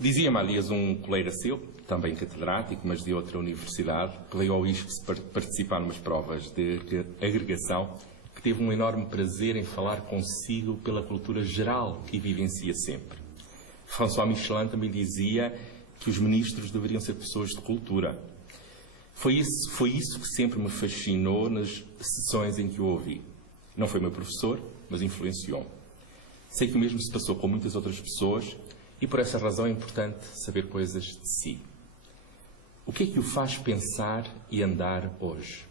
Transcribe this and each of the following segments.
Dizia-me, aliás, um colega seu, também catedrático, mas de outra universidade, que veio ao ISCS participar numas provas de agregação, que teve um enorme prazer em falar consigo pela cultura geral que vivencia sempre. François Michelin também dizia que os ministros deveriam ser pessoas de cultura. Foi isso que sempre me fascinou nas sessões em que o ouvi. Não foi meu professor, mas influenciou-me. Sei que o mesmo se passou com muitas outras pessoas e por essa razão é importante saber coisas de si. O que é que o faz pensar e andar hoje?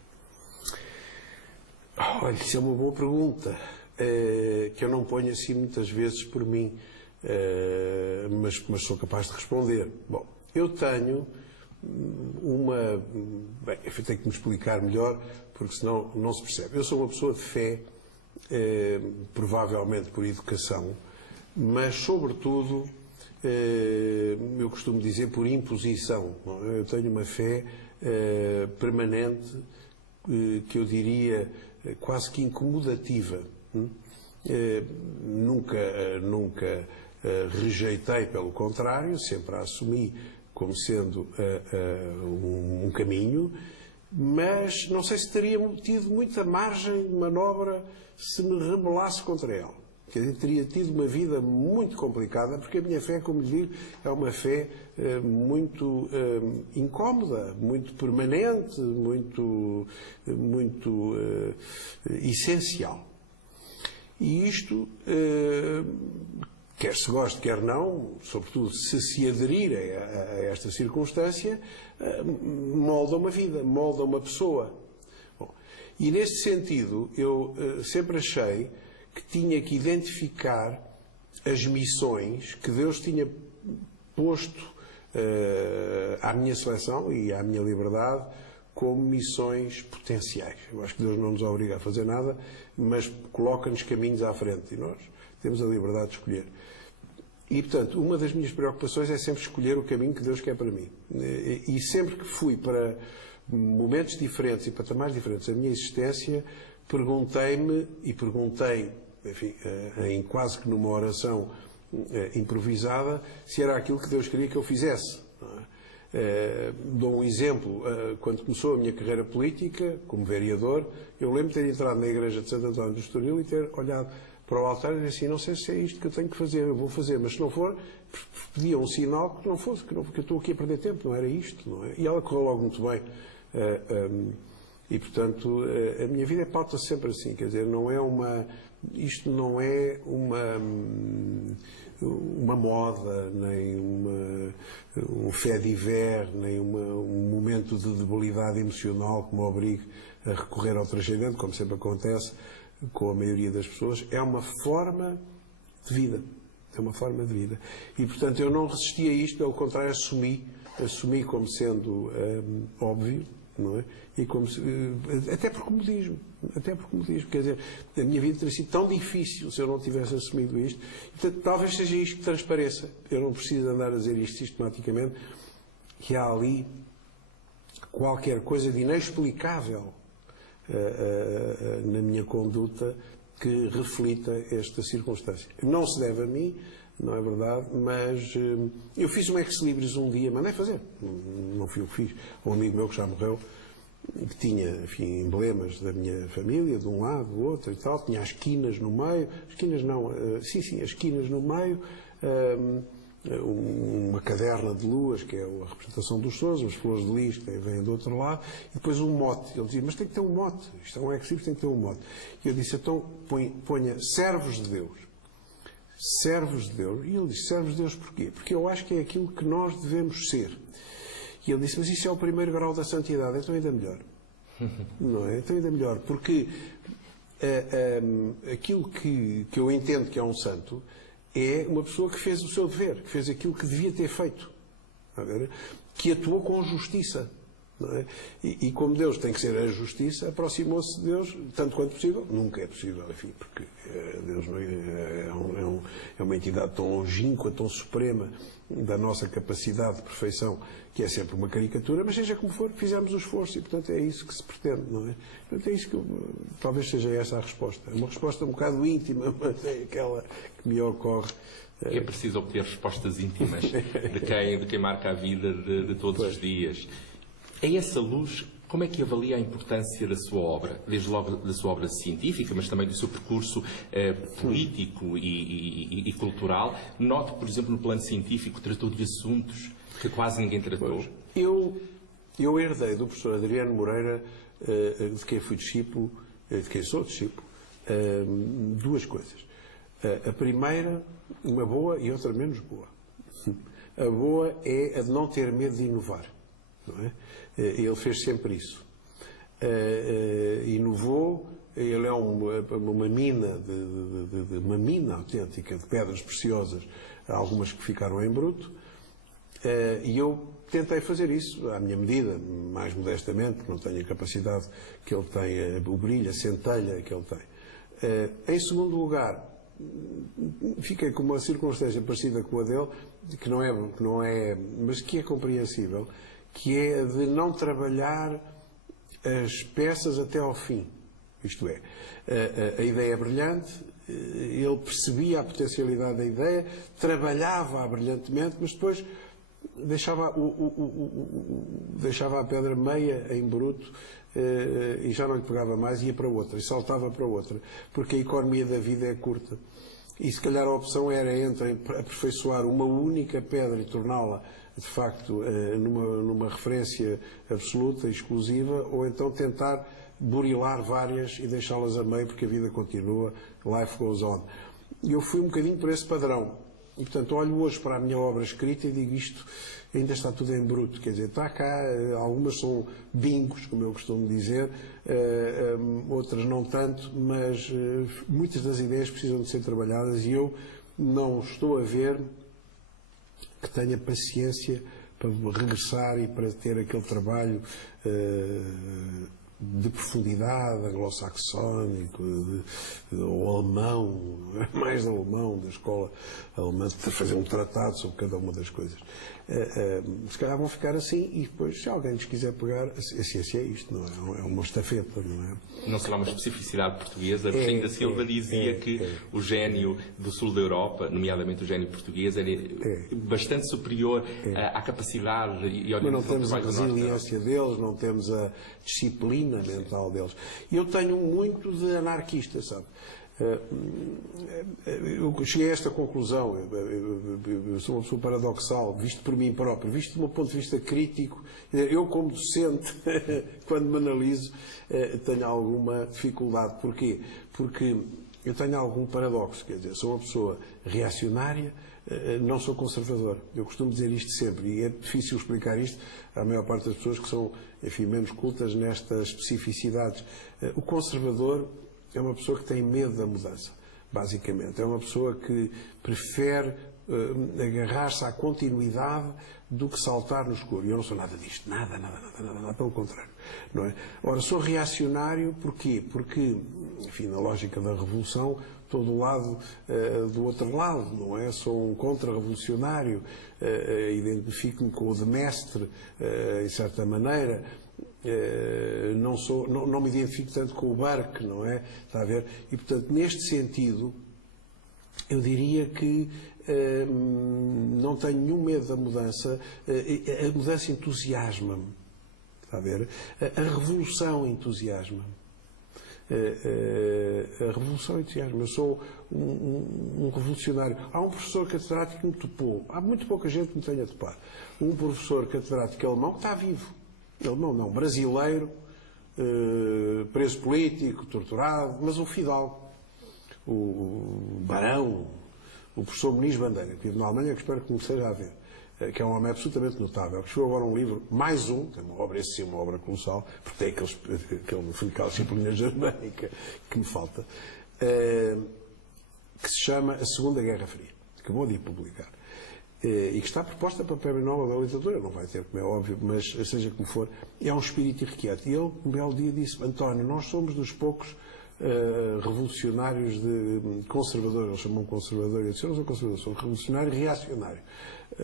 Olha, isso é uma boa pergunta, que eu não ponho assim muitas vezes por mim, mas sou capaz de responder. Bom, eu tenho uma... Bem, eu tenho que me explicar melhor, porque senão não se percebe. Eu sou uma pessoa de fé, provavelmente por educação, mas, sobretudo, eu costumo dizer por imposição. Eu tenho uma fé permanente, que eu diria quase que incomodativa. Nunca rejeitei, pelo contrário, sempre a assumi como sendo um caminho, mas não sei se teria tido muita margem de manobra se me rebelasse contra ela. Quer dizer, teria tido uma vida muito complicada, porque a minha fé, como lhe digo, é uma fé muito incómoda, muito permanente, muito essencial. E isto, quer se goste, quer não, sobretudo se aderir a esta circunstância, molda uma vida, molda uma pessoa. Bom, e neste sentido, eu sempre achei que tinha que identificar as missões que Deus tinha posto à minha seleção e à minha liberdade como missões potenciais. Eu acho que Deus não nos obriga a fazer nada, mas coloca-nos caminhos à frente e nós temos a liberdade de escolher. E, portanto, uma das minhas preocupações é sempre escolher o caminho que Deus quer para mim. E sempre que fui para momentos diferentes e patamares diferentes da minha existência, perguntei-me e perguntei, enfim, em quase que numa oração improvisada, se era aquilo que Deus queria que eu fizesse. Dou um exemplo. Quando começou a minha carreira política, como vereador, eu lembro de ter entrado na igreja de Santo António do Estoril e ter olhado para o altar e dizer assim: não sei se é isto que eu tenho que fazer, eu vou fazer, mas se não for, pedia um sinal que não fosse, que eu estou aqui a perder tempo, não era isto, não é? E ela correu logo muito bem. E, portanto, a minha vida pauta sempre assim, quer dizer, isto não é uma moda, nem um fait divers, nem um momento de debilidade emocional que me obrigue a recorrer ao transcendente, como sempre acontece com a maioria das pessoas. É uma forma de vida. É uma forma de vida. E, portanto, eu não resisti a isto, pelo contrário, assumi como sendo óbvio, não é? E como até por comodismo, quer dizer, a minha vida teria sido tão difícil se eu não tivesse assumido isto. Portanto, talvez seja isto que transpareça. Eu não preciso andar a dizer isto sistematicamente, que há ali qualquer coisa de inexplicável na minha conduta que reflita esta circunstância. Não se deve a mim, não é verdade, mas eu fiz um ex-libris um dia, mandei fazer, não fui eu que fiz, um amigo meu que já morreu, que tinha, enfim, emblemas da minha família, de um lado, do outro e tal, tinha as quinas no meio, as quinas não, as quinas no meio, uma caderna de luas, que é a representação dos sons, as flores de lis que vêm do outro lado, e depois um mote. Ele dizia: mas tem que ter um mote, isto é um ex-libris, tem que ter um mote. E eu disse: então ponha servos de Deus. Servos de Deus. E ele disse: servos de Deus porquê? Porque eu acho que é aquilo que nós devemos ser. E ele disse: mas isso é o primeiro grau da santidade. Então ainda melhor. Não é? Então ainda melhor. Porque aquilo que eu entendo que é um santo é uma pessoa que fez o seu dever, que fez aquilo que devia ter feito, que atuou com justiça. Não é? E como Deus tem que ser a justiça, aproximou-se de Deus tanto quanto possível. Nunca é possível, enfim, porque Deus não é uma entidade tão longínqua, tão suprema da nossa capacidade de perfeição, que é sempre uma caricatura, mas seja como for, fizemos o esforço e, portanto, é isso que se pretende, não é? Portanto, é isso que talvez seja essa a resposta. É uma resposta um bocado íntima, mas é aquela que me ocorre. É preciso obter respostas íntimas de quem marca a vida de todos os dias. A essa luz, como é que avalia a importância da sua obra? Desde logo da sua obra científica, mas também do seu percurso político e cultural. Noto, por exemplo, no plano científico, tratou de assuntos que quase ninguém tratou. Eu herdei do professor Adriano Moreira, de quem fui discípulo, de quem sou discípulo, duas coisas. A primeira, uma boa e outra menos boa. A boa é a de não ter medo de inovar. Não é? Ele fez sempre isso. Inovou, ele é uma mina, uma mina autêntica de pedras preciosas, algumas que ficaram em bruto, e eu tentei fazer isso à minha medida, mais modestamente, porque não tenho a capacidade que ele tem, o brilho, a centelha que ele tem. Em segundo lugar, fiquei com uma circunstância parecida com a dele, que não é, mas que é compreensível, que é de não trabalhar as peças até ao fim. Isto é, a ideia é brilhante, ele percebia a potencialidade da ideia, trabalhava brilhantemente, mas depois deixava a pedra meia em bruto e já não lhe pegava mais, ia para outra, e saltava para outra, porque a economia da vida é curta. E se calhar a opção era entre aperfeiçoar uma única pedra e torná-la, de facto, numa referência absoluta, exclusiva, ou então tentar burilar várias e deixá-las a meio, porque a vida continua, life goes on. E eu fui um bocadinho por esse padrão. E, portanto, olho hoje para a minha obra escrita e digo isto ainda está tudo em bruto. Quer dizer, está cá, algumas são bingos, como eu costumo dizer, outras não tanto, mas muitas das ideias precisam de ser trabalhadas e eu não estou a ver que tenha paciência para regressar e para ter aquele trabalho de profundidade, anglo-saxónico, ou alemão, mais alemão, da escola alemã, de fazer um tratado sobre cada uma das coisas. Se calhar vão ficar assim e depois, se alguém lhes quiser pegar, a ciência é isto, não é? É uma estafeta, não é? Não será uma especificidade portuguesa. Agostinho da Silva dizia que o gênio do sul da Europa, nomeadamente o gênio português, era bastante superior à capacidade e ao mas não temos a resiliência deles, não temos a disciplina mental deles. E eu tenho muito de anarquista, sabe? Eu cheguei a esta conclusão. Eu sou uma pessoa paradoxal, visto por mim próprio, visto de um ponto de vista crítico. Eu, como docente, quando me analiso, tenho alguma dificuldade. Porquê? Porque eu tenho algum paradoxo. Quer dizer, sou uma pessoa reacionária, não sou conservador. Eu costumo dizer isto sempre, e é difícil explicar isto à maior parte das pessoas que são, enfim, menos cultas nestas especificidades. O conservador é uma pessoa que tem medo da mudança, basicamente. É uma pessoa que prefere agarrar-se à continuidade do que saltar no escuro. E eu não sou nada disto. Nada, pelo contrário. Não é? Ora, sou reacionário porquê? Porque, enfim, na lógica da revolução, estou do lado do outro lado, não é? Sou um contra-revolucionário, identifico-me com o de mestre, em certa maneira. Não me identifico tanto com o Burke, não é? Está a ver? E, portanto, neste sentido, eu diria que não tenho nenhum medo da mudança. A mudança entusiasma-me. Está a ver? A revolução entusiasma-me. A revolução entusiasma-me. Eu sou um revolucionário. Há um professor catedrático que me topou. Há muito pouca gente que me tenha topado. Um professor catedrático alemão que está vivo. Alemão não, brasileiro, preso político, torturado, mas o Fidalgo, o Barão, o professor Muniz Bandeira, que vive na Alemanha, que espero que me seja a ver, que é um homem absolutamente notável, que escreveu agora um livro, mais um, que é uma obra, esse sim, uma obra colossal, porque tem aquela disciplina germânica que me falta, que se chama A Segunda Guerra Fria, que acabou de ir publicar. E que está proposta para o Prémio Nobel da Literatura, não vai ter, como é óbvio, mas seja como for, é um espírito irrequieto. E ele, um belo dia, disse: António, nós somos dos poucos revolucionários conservadores, eles chamam conservador, eu disse, eu não sou conservador, sou revolucionário e reacionário,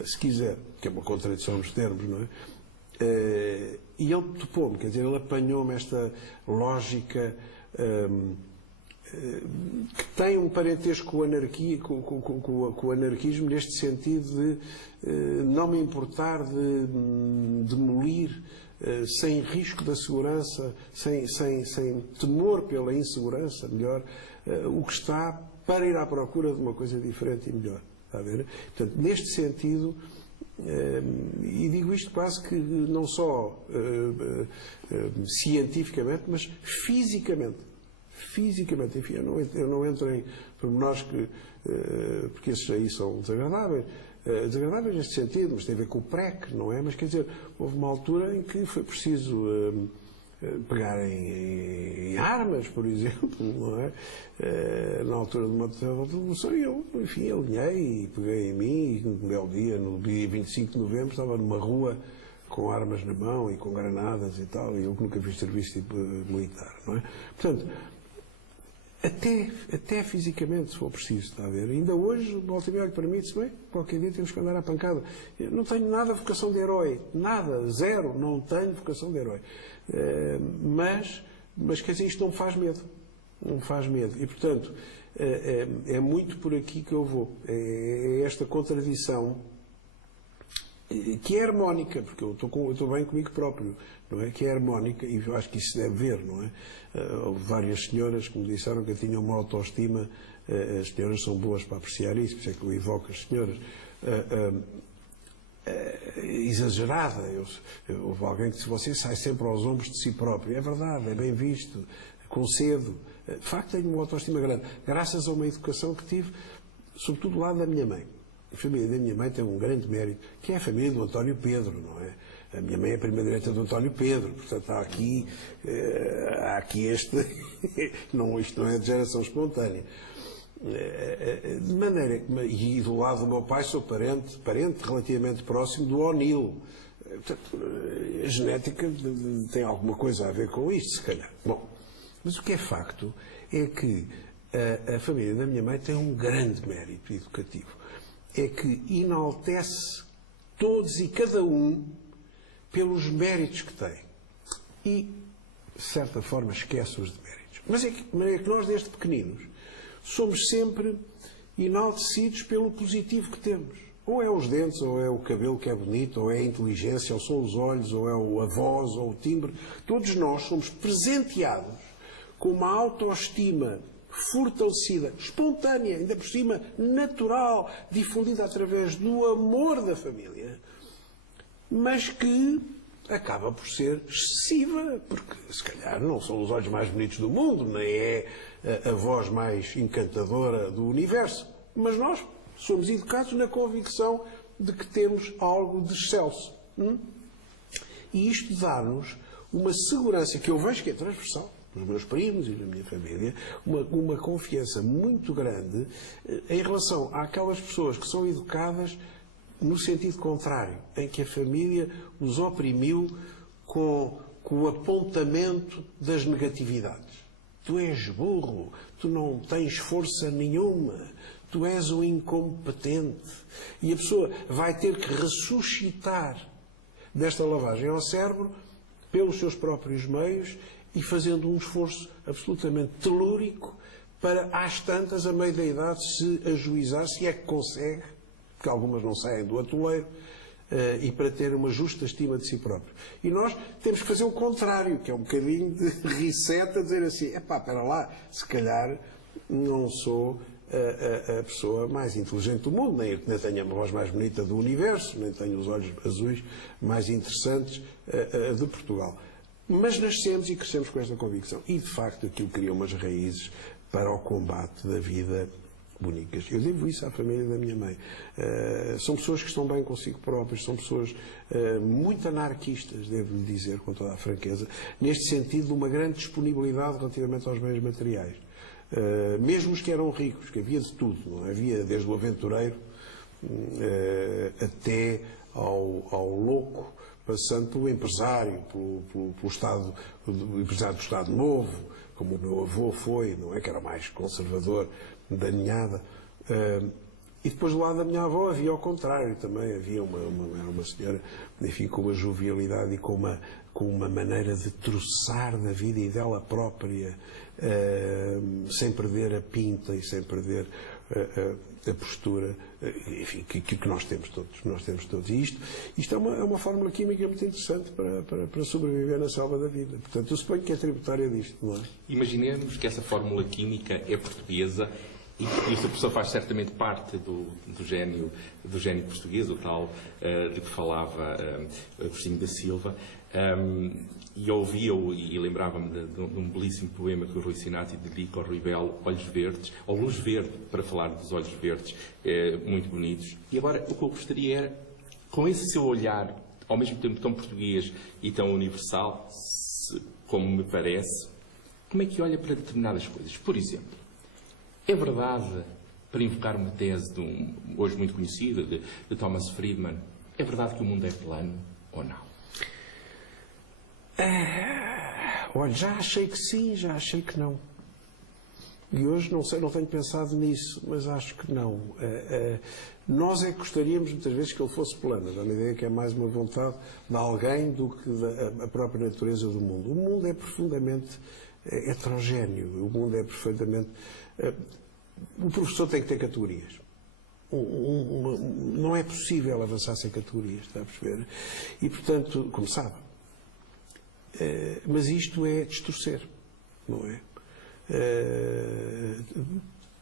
se quiser, que é uma contradição nos termos, não é? E ele topou-me, quer dizer, ele apanhou-me esta lógica que tem um parentesco com o anarquismo, neste sentido de não me importar de demolir sem risco da segurança, sem temor pela insegurança, melhor, o que está para ir à procura de uma coisa diferente e melhor. Está a ver? Portanto, neste sentido, e digo isto quase que não só cientificamente, mas fisicamente. Fisicamente, enfim, eu não entro em pormenores porque esses aí são desagradáveis. Desagradáveis neste sentido, mas tem a ver com o PREC, não é? Mas quer dizer, houve uma altura em que foi preciso pegar em armas, por exemplo, não é? Na altura de uma revolução, e eu, enfim, alinhei e peguei em mim, e um belo dia, no dia 25 de novembro, estava numa rua com armas na mão e com granadas e tal, e eu que nunca fiz serviço tipo, militar, não é? Portanto, até fisicamente, se for preciso, está a ver? Ainda hoje, volta e meia para mim e disse, bem, qualquer dia temos que andar à pancada. Eu não tenho nada de vocação de herói, nada, zero, não tenho vocação de herói. Mas quer dizer, isto não me faz medo. Não me faz medo. E, portanto, é muito por aqui que eu vou. É esta contradição que é harmónica, porque eu estou bem comigo próprio, não é? Que é harmónica, e eu acho que isso se deve ver, não é? Houve várias senhoras que me disseram que eu tinha uma autoestima, as senhoras são boas para apreciar isso, por isso é que eu evoco as senhoras, exagerada. Houve alguém que disse, você sai sempre aos ombros de si próprio. É verdade, é bem visto, concedo. De facto, tenho uma autoestima grande, graças a uma educação que tive, sobretudo do lado da minha mãe. A família da minha mãe tem um grande mérito, que é a família do António Pedro, não é? A minha mãe é a prima direita do António Pedro, portanto há aqui este... não, isto não é de geração espontânea. De maneira que... E do lado do meu pai sou parente relativamente próximo do O'Neill. Portanto, a genética tem alguma coisa a ver com isto, se calhar. Bom, mas o que é facto é que a família da minha mãe tem um grande mérito educativo. É que enaltece todos e cada um pelos méritos que tem. E, de certa forma, esquece os deméritos. Mas é que nós, desde pequeninos, somos sempre enaltecidos pelo positivo que temos. Ou é os dentes, ou é o cabelo que é bonito, ou é a inteligência, ou são os olhos, ou é a voz, ou o timbre. Todos nós somos presenteados com uma autoestima fortalecida, espontânea, ainda por cima natural, difundida através do amor da família, mas que acaba por ser excessiva, porque se calhar não são os olhos mais bonitos do mundo, nem é a voz mais encantadora do universo, mas nós somos educados na convicção de que temos algo de excelso. E isto dá-nos uma segurança que eu vejo que é transversal, nos meus primos e na minha família, uma confiança muito grande em relação àquelas pessoas que são educadas no sentido contrário, em que a família os oprimiu com o apontamento das negatividades. Tu és burro, tu não tens força nenhuma, tu és um incompetente. E a pessoa vai ter que ressuscitar desta lavagem ao cérebro pelos seus próprios meios e fazendo um esforço absolutamente telúrico para, às tantas, a meio da idade, se ajuizar, se é que consegue, porque algumas não saem do atoleiro, e para ter uma justa estima de si próprio. E nós temos que fazer o contrário, que é um bocadinho de reset, a dizer assim, espera lá, se calhar não sou a pessoa mais inteligente do mundo, nem tenho a voz mais bonita do universo, nem tenho os olhos azuis mais interessantes de Portugal. Mas nascemos e crescemos com esta convicção. E, de facto, aquilo cria umas raízes para o combate da vida bonitas. Eu devo isso à família da minha mãe. São pessoas que estão bem consigo próprias, são pessoas muito anarquistas, devo-lhe dizer com toda a franqueza, neste sentido de uma grande disponibilidade relativamente aos bens materiais. Mesmo os que eram ricos, que havia de tudo, não havia desde o aventureiro até ao louco, passando pelo empresário, pelo Estado, o empresário do Estado Novo, como o meu avô foi, não é, que era mais conservador da ninhada. E depois do lado da minha avó havia ao contrário também, havia era uma senhora, enfim, com uma jovialidade e com uma maneira de troçar da vida e dela própria, sem perder a pinta e sem perder a postura, enfim, que nós temos todos. E isto é uma fórmula química muito interessante para sobreviver na selva da vida. Portanto, eu suponho que é tributária disto, não é? Imaginemos que essa fórmula química é portuguesa e que esta pessoa faz certamente parte do gênio português, o tal de que falava Agostinho da Silva. E ouvia-o e lembrava-me de um belíssimo poema que o Rui Sinati dedica ao Rui Belo, Olhos Verdes, ou Luz Verde, para falar dos olhos verdes, muito bonitos. E agora, o que eu gostaria era, com esse seu olhar, ao mesmo tempo tão português e tão universal, como me parece, como é que olha para determinadas coisas? Por exemplo, é verdade, para invocar uma tese hoje muito conhecida, de Thomas Friedman, é verdade que o mundo é plano ou não? Olha, já achei que sim, já achei que não. E hoje não sei, não tenho pensado nisso, mas acho que não. Nós é que gostaríamos muitas vezes que ele fosse plano. Dá-me a ideia que é mais uma vontade de alguém do que da própria natureza do mundo. O mundo é profundamente heterogéneo. O mundo é perfeitamente... O professor tem que ter categorias. Não é possível avançar sem categorias, está a perceber? E, portanto, como sabe, mas isto é distorcer, não é?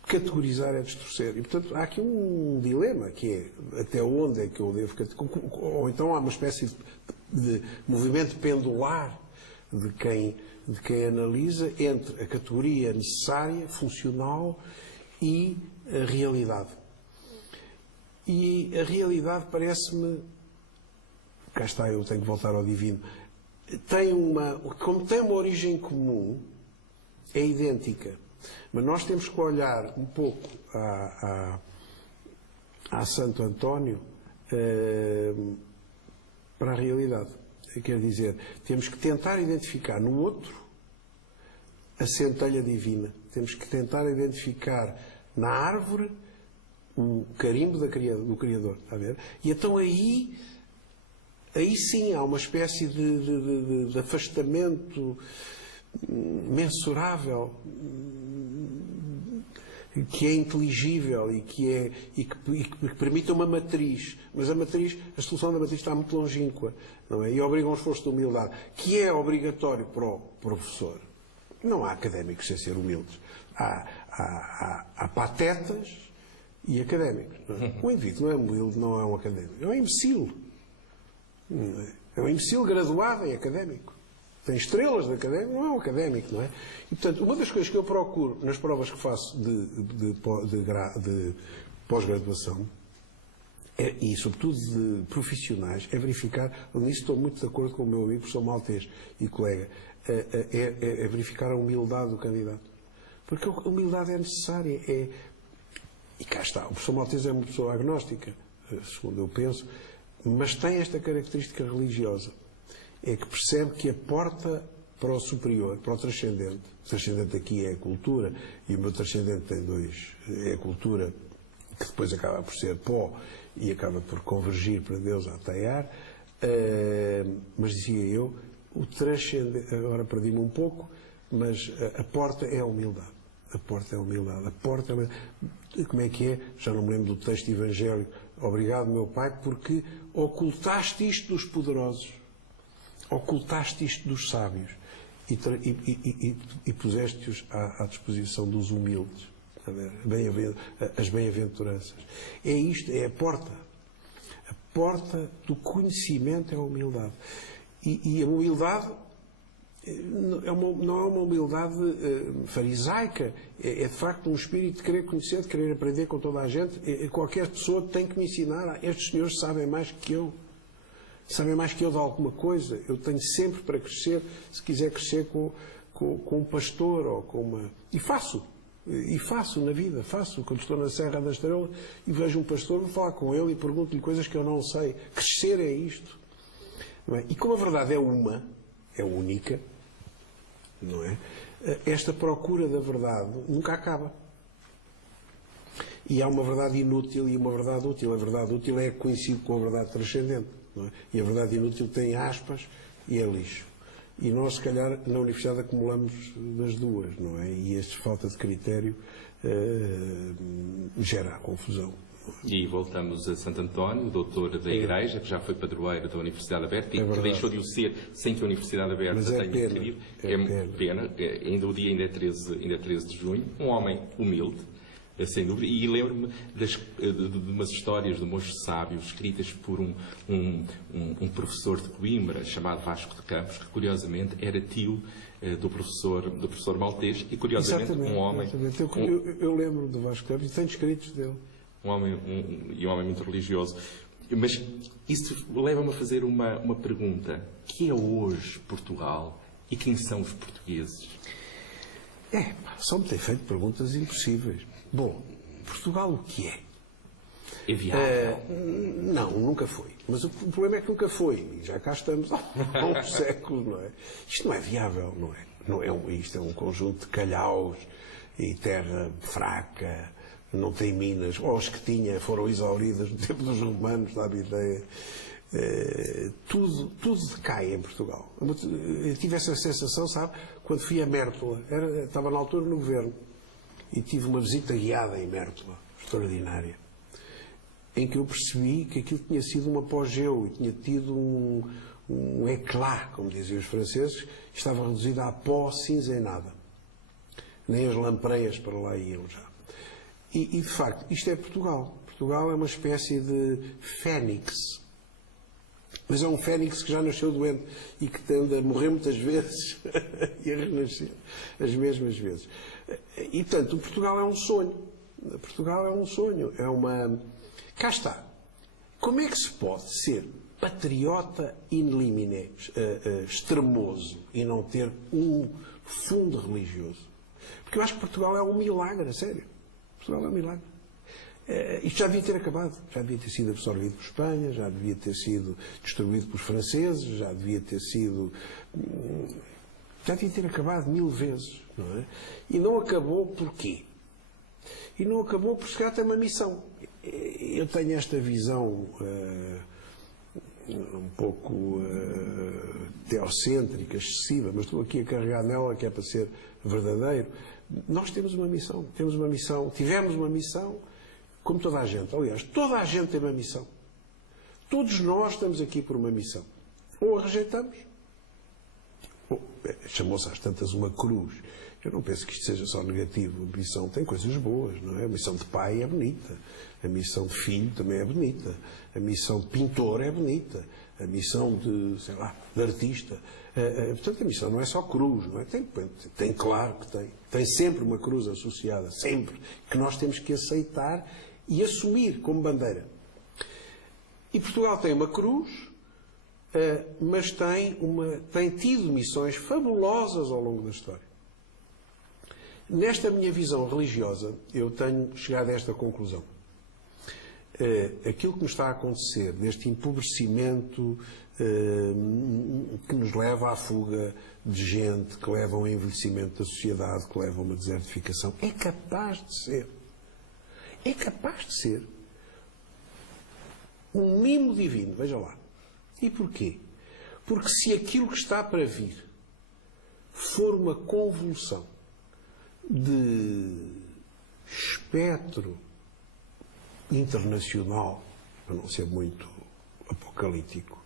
Categorizar é distorcer. E, portanto, há aqui um dilema, que é até onde é que eu devo categorizar. Ou então há uma espécie de movimento pendular de quem analisa entre a categoria necessária, funcional e a realidade. E a realidade parece-me, cá está, eu tenho que voltar ao divino, como tem uma origem comum, é idêntica. Mas nós temos que olhar um pouco a Santo António para a realidade. Quer dizer, temos que tentar identificar no outro a centelha divina. Temos que tentar identificar na árvore o carimbo do Criador. Está a ver? E então aí sim há uma espécie de afastamento mensurável, que é inteligível e que permite uma matriz. Mas a solução da matriz está muito longínqua, não é? E obriga a um esforço de humildade, que é obrigatório para o professor. Não há académicos sem ser humildes. Há patetas e académicos. Não é? O indivíduo não é humilde, não é um académico. É um imbecil. É um imbecil graduado em académico. Tem estrelas de académico, não é um académico, não é? E, portanto, uma das coisas que eu procuro nas provas que faço de pós-graduação, e sobretudo de profissionais, é verificar, nisso estou muito de acordo com o meu amigo, professor Maltês e colega, é verificar a humildade do candidato. Porque a humildade é necessária. E cá está, o professor Maltês é uma pessoa agnóstica, segundo eu penso, mas tem esta característica religiosa. É que percebe que a porta para o superior, para o transcendente aqui é a cultura, e o meu transcendente tem dois, é a cultura que depois acaba por ser pó e acaba por convergir para Deus a ataiar, mas dizia eu, o transcendente, agora perdi-me um pouco, mas a porta é a humildade. A porta é a humildade. A porta é... Como é que é? Já não me lembro do texto evangélico. Obrigado, meu Pai, porque ocultaste isto dos poderosos. Ocultaste isto dos sábios e puseste-os à disposição dos humildes. As bem-aventuranças. É isto, é a porta. A porta do conhecimento é a humildade. E a humildade não é uma humildade farisaica, é de facto um espírito de querer conhecer, de querer aprender com toda a gente. Qualquer pessoa tem que me ensinar. Estes senhores sabem mais que eu. Sabem mais que eu de alguma coisa. Eu tenho sempre para crescer, se quiser crescer com um pastor ou com uma... E faço na vida, quando estou na Serra da Estrela e vejo um pastor, vou falar com ele e pergunto-lhe coisas que eu não sei. Crescer é isto. Não é? E como a verdade é uma, é única, não é? Esta procura da verdade nunca acaba. E há uma verdade inútil e uma verdade útil. A verdade útil é coincide com a verdade transcendente. Não é? E a verdade inútil tem aspas e é lixo. E nós, se calhar, na Universidade acumulamos das duas, não é? E esta falta de critério gera confusão. E voltamos a Santo António, doutor da Igreja, que já foi padroeiro da Universidade Aberta e que verdade. deixou de o ser sem que a Universidade Aberta Mas tenha pena. adquirido. É Pena. Ainda o dia ainda é 13 de junho. Um homem humilde, sem dúvida. E lembro-me de umas histórias de monges sábios escritas por um professor de Coimbra chamado Vasco de Campos, que curiosamente era tio do professor Maltês e curiosamente Exatamente, um homem... exatamente. Eu lembro do Vasco Campos e tenho escritos dele. Um homem muito religioso. Mas isso leva-me a fazer uma pergunta. Que é hoje Portugal e quem são os portugueses? Só me tem feito perguntas impossíveis. Bom, Portugal o que é? É viável? Não, nunca foi. Mas o problema é que nunca foi. E já cá estamos há uns séculos, não é? Isto não é viável, não é? Isto é um conjunto de calhaus e terra fraca, não tem minas, ou as que tinha foram exauridas no tempo dos romanos, dá-me ideia. Tudo decai em Portugal. Eu tive essa sensação, sabe, quando fui a Mértola. Estava na altura no governo e tive uma visita guiada em Mértola, extraordinária, em que eu percebi que aquilo tinha sido um apogeu e tinha tido um éclat, como diziam os franceses, estava reduzido a pó, cinza e nada. Nem as lampreias para lá iam já. E, de facto, isto é Portugal. Portugal é uma espécie de fênix. Mas é um fênix que já nasceu doente e que tende a morrer muitas vezes e a renascer as mesmas vezes. E, portanto, Portugal é um sonho. Portugal é um sonho. É uma... Cá está. Como é que se pode ser patriota in limine, extremoso, e não ter um fundo religioso? Porque eu acho que Portugal é um milagre, a sério. Portugal é um milagre. Isto já devia ter acabado, já devia ter sido absorvido por Espanha, já devia ter sido destruído pelos franceses, já devia ter sido... Já devia ter acabado 1000 vezes, não é? E não acabou porquê? E não acabou porque se calhar tem uma missão. Eu tenho esta visão um pouco teocêntrica, excessiva, mas estou aqui a carregar nela que é para ser verdadeiro. Nós temos uma missão, tivemos uma missão, como toda a gente. Aliás, toda a gente tem uma missão. Todos nós estamos aqui por uma missão. Ou a rejeitamos, ou chamou-se às tantas uma cruz. Eu não penso que isto seja só negativo. A missão tem coisas boas, não é? A missão de pai é bonita. A missão de filho também é bonita. A missão de pintor é bonita. A missão de, sei lá, de artista. Portanto, a missão não é só cruz, não é? Tem, claro que tem. Tem sempre uma cruz associada, sempre. Que nós temos que aceitar e assumir como bandeira. E Portugal tem uma cruz, mas tem tido missões fabulosas ao longo da história. Nesta minha visão religiosa, eu tenho chegado a esta conclusão. Aquilo que nos está a acontecer, deste empobrecimento que nos leva à fuga de gente, que leva ao envelhecimento da sociedade, que leva a uma desertificação, é capaz de ser um mimo divino, veja lá. E porquê? Porque se aquilo que está para vir for uma convulsão de espectro internacional, para não ser muito apocalíptico,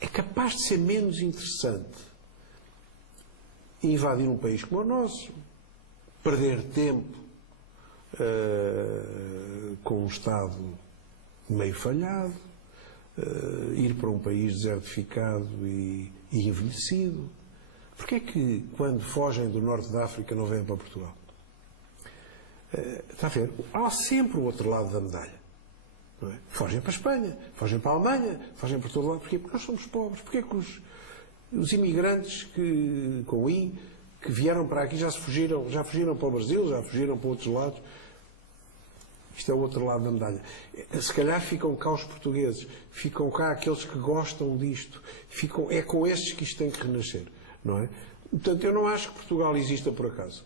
é capaz de ser menos interessante invadir um país como o nosso, perder tempo com um Estado meio falhado, ir para um país desertificado e envelhecido. Porquê é que, quando fogem do norte da África, não vêm para Portugal? Está a ver? Há sempre o outro lado da medalha. Não é? Fogem para a Espanha, fogem para a Alemanha, fogem para todo lado. Porquê? Porque nós somos pobres. Porquê que os imigrantes que vieram para aqui já fugiram para o Brasil, já fugiram para outros lados? Isto é o outro lado da medalha. Se calhar ficam cá os portugueses, ficam cá aqueles que gostam disto, é com estes que isto tem que renascer, não é? Portanto, eu não acho que Portugal exista por acaso.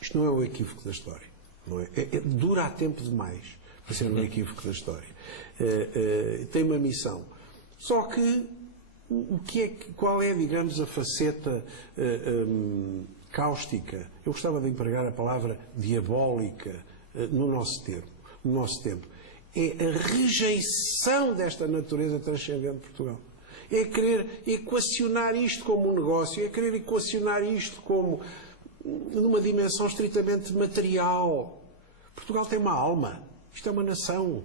Isto não é um equívoco da história, não é? Dura há tempo demais para ser um equívoco da história. Tem uma missão. Só que, qual é, digamos, a faceta cáustica? Eu gostava de empregar a palavra diabólica no nosso tempo. É a rejeição desta natureza transcendente de Portugal. É querer equacionar isto como um negócio, é querer equacionar isto como numa dimensão estritamente material. Portugal tem uma alma. Isto é uma nação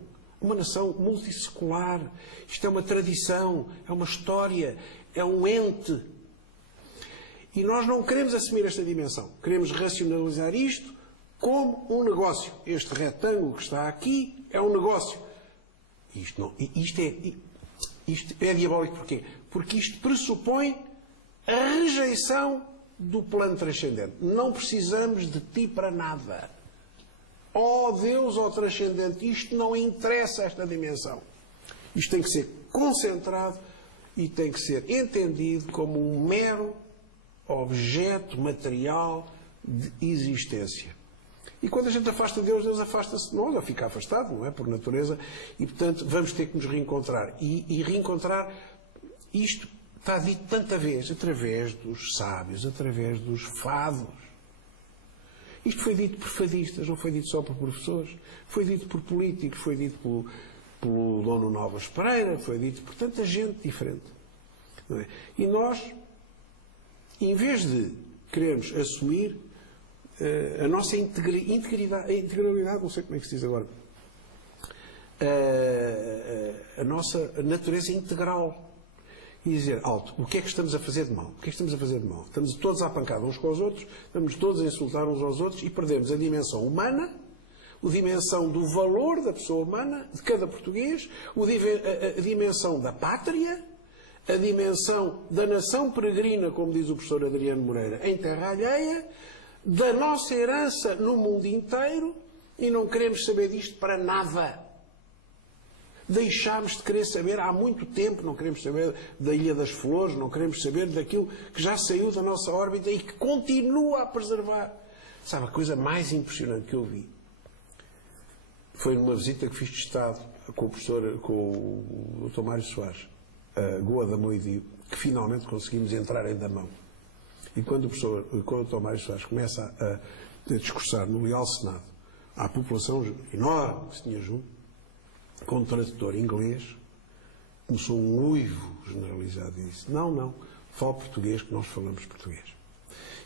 multissecular. Isto é uma tradição, é uma história, é um ente. E nós não queremos assumir esta dimensão. Queremos racionalizar isto como um negócio. Este retângulo que está aqui é um negócio. Isto é diabólico porquê? Porque isto pressupõe a rejeição do plano transcendente. Não precisamos de ti para nada. Ó Deus, ó transcendente, isto não interessa esta dimensão. Isto tem que ser concentrado e tem que ser entendido como um mero objeto material de existência. E quando a gente afasta Deus, Deus afasta-se de nós, ou fica afastado, não é? Por natureza. E, portanto, vamos ter que nos reencontrar. E reencontrar, isto está dito tanta vez, através dos sábios, através dos fados. Isto foi dito por fadistas, não foi dito só por professores. Foi dito por políticos, foi dito pelo Dono Novas Pereira, foi dito por tanta gente diferente. Não é? E nós, em vez de querermos assumir a nossa integralidade, não sei como é que se diz agora, a nossa natureza integral. E dizer alto, o que é que estamos a fazer de mal? O que é que estamos a fazer de mal? Estamos todos à pancada uns com os outros, estamos todos a insultar uns aos outros e perdemos a dimensão humana, a dimensão do valor da pessoa humana, de cada português, a dimensão da pátria, a dimensão da nação peregrina, como diz o professor Adriano Moreira, em terra alheia, da nossa herança no mundo inteiro, e não queremos saber disto para nada. Deixámos de querer saber há muito tempo, não queremos saber da Ilha das Flores, não queremos saber daquilo que já saiu da nossa órbita e que continua a preservar. Sabe, a coisa mais impressionante que eu vi foi numa visita que fiz de Estado com o Dr. Mário Soares, a Goa da Moidio, que finalmente conseguimos entrar em Damão. E quando o Dr. Mário Soares começa a discursar no Leal Senado à população enorme que se tinha junto, com um tradutor inglês, começou um uivo generalizado e disse: não, fala português que nós falamos português.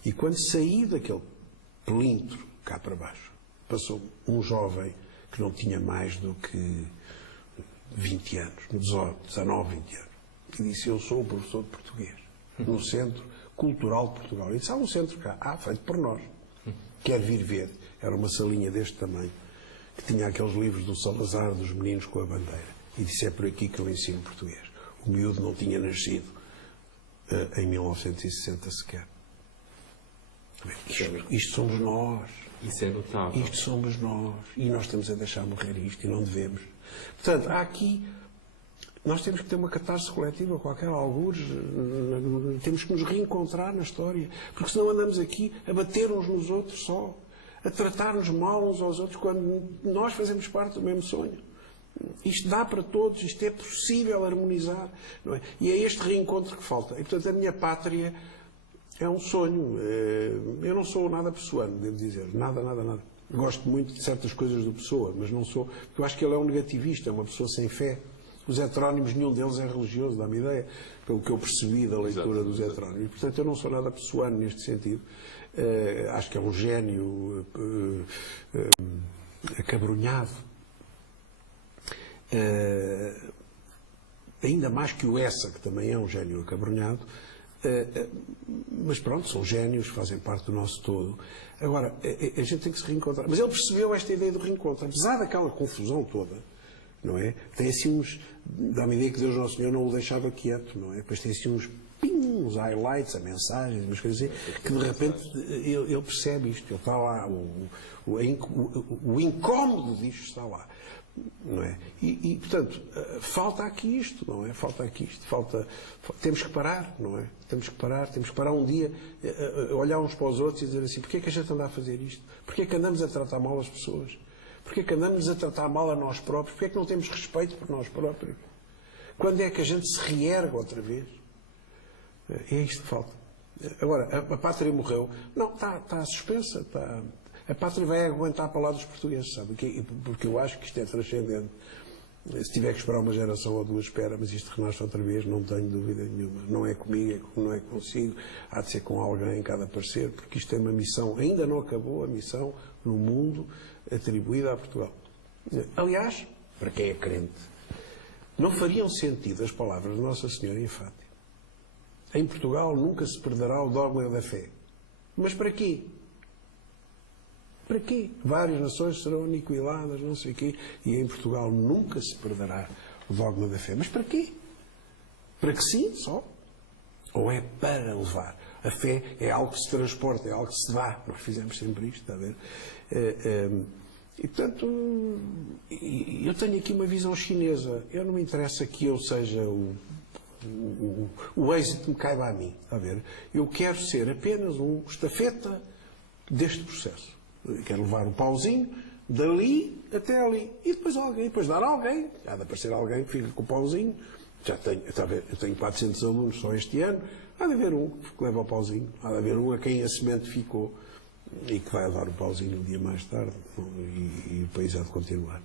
E quando saí daquele pelintro cá para baixo, passou um jovem que não tinha mais do que 20 anos, 19, 20 anos, e disse: eu sou o professor de português no Centro Cultural de Portugal. E disse: há um centro cá, feito por nós. Quer vir ver? Era uma salinha deste tamanho, que tinha aqueles livros do Salazar, dos meninos com a bandeira. E disse: é por aqui que eu ensino português. O miúdo não tinha nascido em 1960 sequer. Isto somos nós. Isso é notável. Isto somos nós. E nós estamos a deixar morrer isto e não devemos. Portanto, há aqui... Nós temos que ter uma catarse coletiva, qualquer algures, temos que nos reencontrar na história, porque senão andamos aqui a bater uns nos outros só, a tratar-nos mal uns aos outros, quando nós fazemos parte do mesmo sonho. Isto dá para todos, isto é possível harmonizar, não é? E é este reencontro que falta. E, portanto, a minha pátria é um sonho. Eu não sou nada pessoano, devo dizer, nada. Gosto muito de certas coisas do Pessoa, mas não sou, porque eu acho que ele é um negativista, é uma pessoa sem fé. Os heterónimos, nenhum deles é religioso, dá-me ideia, pelo que eu percebi da leitura dos heterónimos. Portanto, eu não sou nada pessoano neste sentido. Acho que é um gênio acabrunhado. Ainda mais que o Essa, que também é um gênio acabrunhado. Mas pronto, são génios, fazem parte do nosso todo. Agora, a gente tem que se reencontrar. Mas ele percebeu esta ideia do reencontro, apesar daquela confusão toda. Não é? Tem assim uns... Dá-me a ideia que Deus Nosso Senhor não o deixava quieto, não é? Depois tem assim uns uns highlights, a mensagens, umas coisas assim, que de repente ele percebe isto, ele está lá, o incómodo disto está lá. Não é? E, portanto, falta aqui isto, não é? Falta aqui isto, temos que parar, não é? Temos que parar um dia, olhar uns para os outros e dizer assim, porquê é que a gente anda a fazer isto? Porquê é que andamos a tratar mal as pessoas? Porquê é que andamos a tratar mal a nós próprios? Porquê é que não temos respeito por nós próprios? Quando é que a gente se reergue outra vez? É isto que falta. Agora, a pátria morreu. Não, está suspensa, está... A pátria vai aguentar para lá dos portugueses, sabe? Porque eu acho que isto é transcendente. Se tiver que esperar uma geração ou duas, espera, mas isto renasce outra vez, não tenho dúvida nenhuma. Não é comigo, não é consigo, há de ser com alguém, cada parecer, porque isto é uma missão, ainda não acabou a missão no mundo atribuída a Portugal. Aliás, para quem é crente, não fariam sentido as palavras de Nossa Senhora em Fátima. Em Portugal nunca se perderá o dogma da fé. Mas para quê? Para quê? Várias nações serão aniquiladas, não sei o quê, e em Portugal nunca se perderá o dogma da fé. Mas para quê? Para que sim, só? Ou é para levar? A fé é algo que se transporta, é algo que se dá. Nós fizemos sempre isto, está a ver? E, portanto, eu tenho aqui uma visão chinesa. Eu não me interessa que eu seja o êxito me caiba a mim, está a ver? Eu quero ser apenas um estafeta deste processo. Quero levar o pauzinho dali até ali. E depois dar a alguém. Há de aparecer alguém que fica com o pauzinho. Eu tenho 400 alunos só este ano. Há de haver um que leva o pauzinho. Há de haver um a quem a semente ficou e que vai levar o pauzinho um dia mais tarde. E o país há de continuar.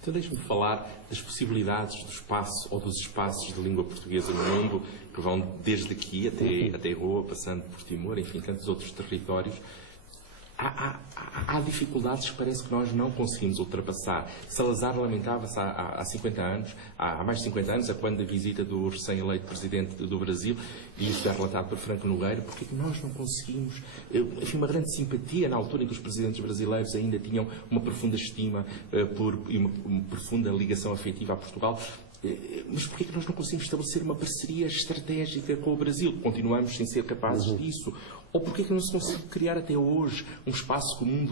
Então deixe-me falar das possibilidades do espaço ou dos espaços de língua portuguesa no mundo, que vão desde aqui até Goa, passando por Timor, enfim, tantos outros territórios. Há dificuldades que parece que nós não conseguimos ultrapassar. Salazar lamentava-se há 50 anos, há mais de 50 anos, a quando da visita do recém-eleito presidente do Brasil, e isso é relatado por Franco Nogueira, porque nós não conseguimos... Enfim, uma grande simpatia na altura em que os presidentes brasileiros ainda tinham uma profunda estima e uma profunda ligação afetiva a Portugal. Mas porquê é que nós não conseguimos estabelecer uma parceria estratégica com o Brasil? Continuamos sem ser capazes disso? Ou porquê é que não se consegue criar até hoje um espaço comum